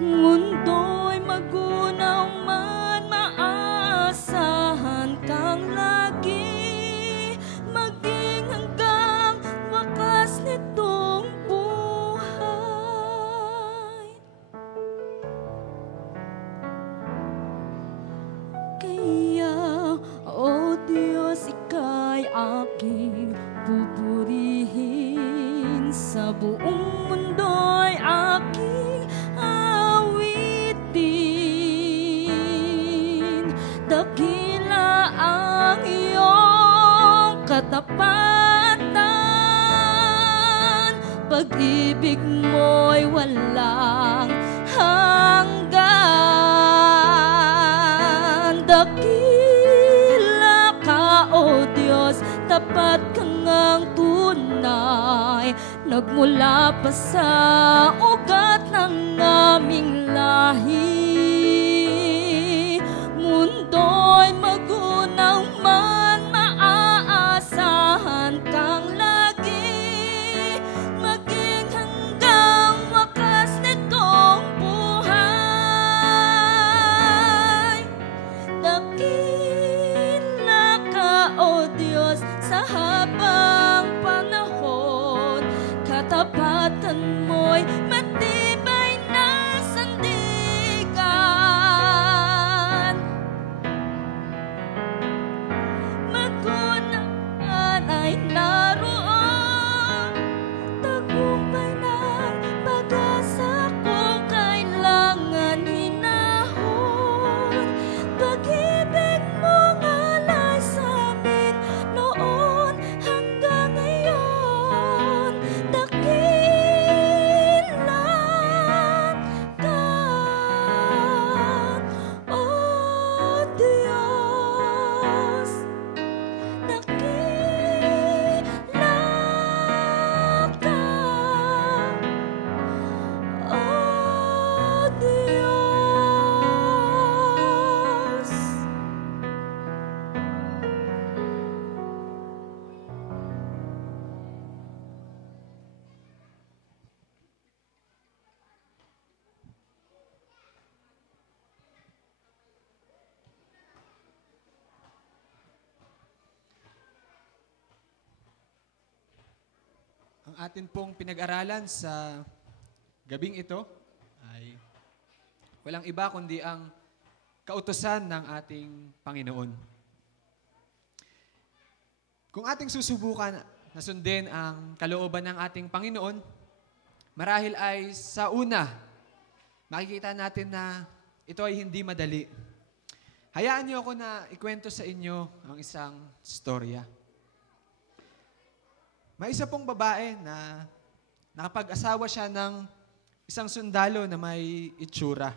Mundo'y magunaw man, maaasahan kang lagi, maging hanggang wakas nitong buhay. Kaya, O Diyos, ika'y aking pupurihin, sa buong mundo'y aking awitin. Dakila ang iyong katapatan, pag-ibig mo'y walang hanggan. Dakila ka, O Diyos, tapat kang ang tunay, nagmula pa sa ugat ng aming lahi. Mundo'y magunaw man, maaasahan kang lagi, maging hanggang wakas nitong buhay. Dakila ka, O Diyos, sa habang panahon, katapatan mo'y matibay na sandigan. Magunaan ay naroon, tagumpay ng pag-asa kung kailangan hinahon. Pag-ibig mong alay sa amin noon hanggang ngayon, dakila ka, O Diyos. Dakila ka, O Diyos. Ang atin pong pinag-aralan sa gabing ito ay walang iba kundi ang kautusan ng ating Panginoon. Kung ating susubukan na sundin ang kalooban ng ating Panginoon, marahil ay sa una, makikita natin na ito ay hindi madali. Hayaan niyo ako na ikwento sa inyo ang isang storya. May isa pong babae na nakapag-asawa siya ng isang sundalo na may itsura.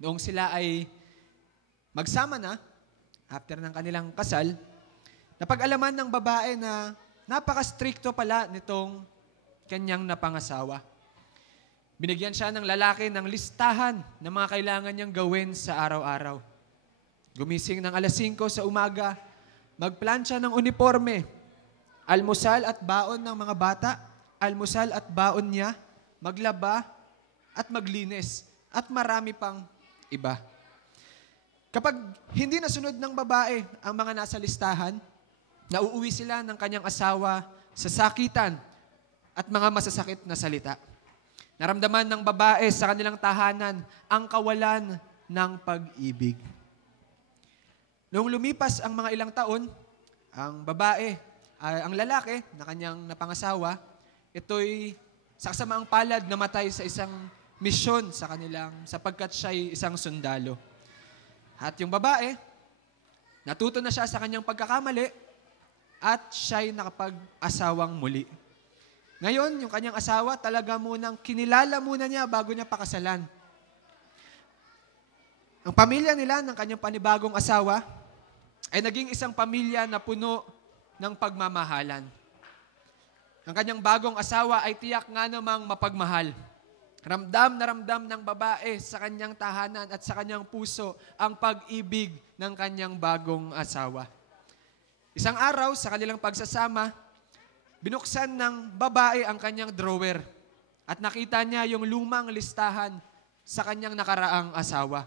Noong sila ay magsama na, after ng kanilang kasal, napag-alaman ng babae na napaka-stricto pala nitong kanyang napangasawa. Binigyan siya ng lalaki ng listahan ng mga kailangan niyang gawin sa araw-araw. Gumising ng alas 5 sa umaga, magplansya ng uniforme, almusal at baon ng mga bata, almusal at baon niya, maglaba, at maglinis, at marami pang iba. Kapag hindi nasunod ng babae ang mga nasa listahan, nauuwi sila ng kanyang asawa sa sakitan at mga masasakit na salita. Naramdaman ng babae sa kanilang tahanan ang kawalan ng pag-ibig. Noong lumipas ang mga ilang taon, ang lalaki na kanyang napangasawa, ito'y sa kasamaang palad namatay sa isang misyon sa kanilang sapagkat siya'y isang sundalo. At yung babae, natuto na siya sa kanyang pagkakamali at siya'y nakapag-asawang muli. Ngayon, yung kanyang asawa talaga munang kinilala muna niya bago niya pakasalan. Ang pamilya nila ng kanyang panibagong asawa ay naging isang pamilya na puno ng pagmamahalan. Ang kanyang bagong asawa ay tiyak nga namang mapagmahal. Ramdam na ramdam ng babae sa kanyang tahanan at sa kanyang puso ang pag-ibig ng kanyang bagong asawa. Isang araw sa kanilang pagsasama, binuksan ng babae ang kanyang drawer at nakita niya yung lumang listahan sa kanyang nakaraang asawa.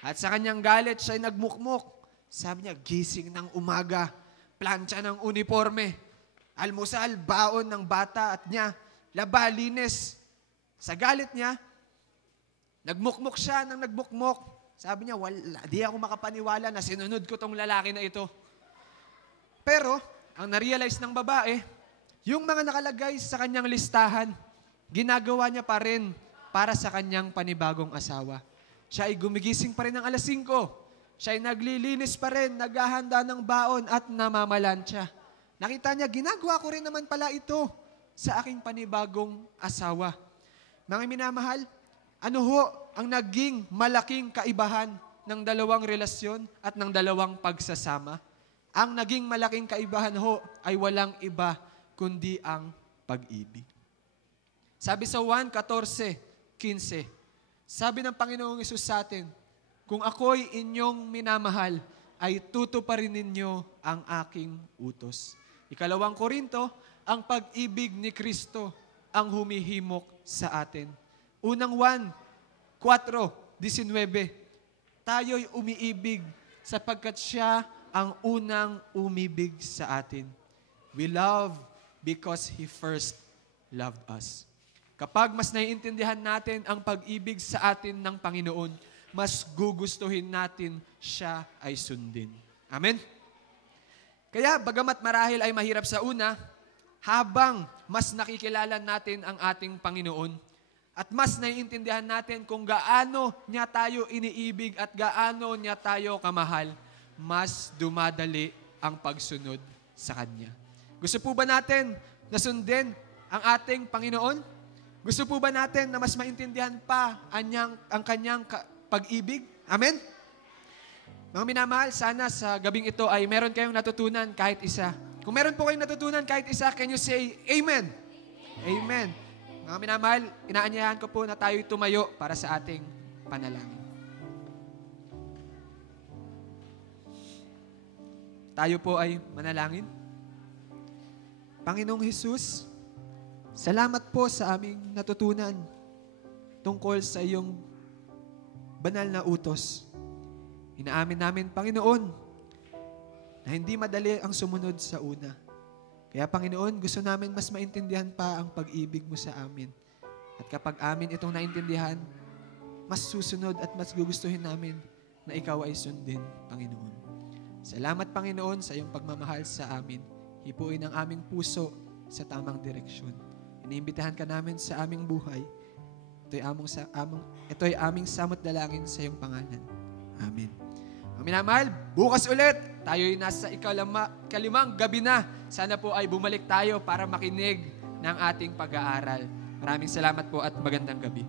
At sa kanyang galit, siya'y nagmukmok. Sabi niya, gising ng umaga, plancha ng uniforme, almusal, baon ng bata at niya, laba, linis. Sa galit niya, nagmukmok siya ng nagmukmok. Sabi niya, wala, di ako makapaniwala na sinunod ko tong lalaki na ito. Pero, ang narealize ng babae, yung mga nakalagay sa kanyang listahan, ginagawa niya pa rin para sa kanyang panibagong asawa. Siya ay gumigising pa rin ng alas 5. Siya ay naglilinis pa rin, naghahanda ng baon at namamalansya. Nakita niya, ginagawa ko rin naman pala ito sa aking panibagong asawa. Mga minamahal, ano ho ang naging malaking kaibahan ng dalawang relasyon at ng dalawang pagsasama? Ang naging malaking kaibahan ho ay walang iba kundi ang pag-ibig. Sabi sa Juan 14:15, sabi ng Panginoong Hesus sa atin, kung ako'y inyong minamahal, ay tutuparin ninyo ang aking utos. Ikalawang Korinto, ang pag-ibig ni Kristo ang humihimok sa atin. Unang Juan 4:19, tayo'y umiibig sapagkat siya ang unang umibig sa atin. We love because He first loved us. Kapag mas naiintindihan natin ang pag-ibig sa atin ng Panginoon, mas gugustuhin natin siya ay sundin. Amen? Kaya bagamat marahil ay mahirap sa una, habang mas nakikilala natin ang ating Panginoon at mas naiintindihan natin kung gaano niya tayo iniibig at gaano niya tayo kamahal, mas dumadali ang pagsunod sa Kanya. Gusto po ba natin na sundin ang ating Panginoon? Gusto po ba natin na mas maintindihan pa ang Kanyang pag-ibig? Amen? Mga minamahal, sana sa gabing ito ay meron kayong natutunan kahit isa. Kung meron po kayong natutunan kahit isa, can you say Amen? Amen. Mga minamahal, inaanyayahan ko po na tayo'y tumayo para sa ating panalangin. Tayo po ay manalangin. Panginoong Hesus, salamat po sa aming natutunan tungkol sa iyong banal na utos. Inaamin namin, Panginoon, na hindi madali ang sumunod sa una. Kaya, Panginoon, gusto namin mas maintindihan pa ang pag-ibig mo sa amin. At kapag amin itong naintindihan, mas susunod at mas gugustuhin namin na ikaw ay sundin, Panginoon. Salamat, Panginoon, sa iyong pagmamahal sa amin. Hipuin ang aming puso sa tamang direksyon. Iniimbitahan ka namin sa aming buhay. Ito'y aming samot dalangin sa iyong pangalan. Amen. Ang minamahal, bukas ulit, tayo'y nasa ikalimang gabi na. Sana po ay bumalik tayo para makinig ng ating pag-aaral. Maraming salamat po at magandang gabi.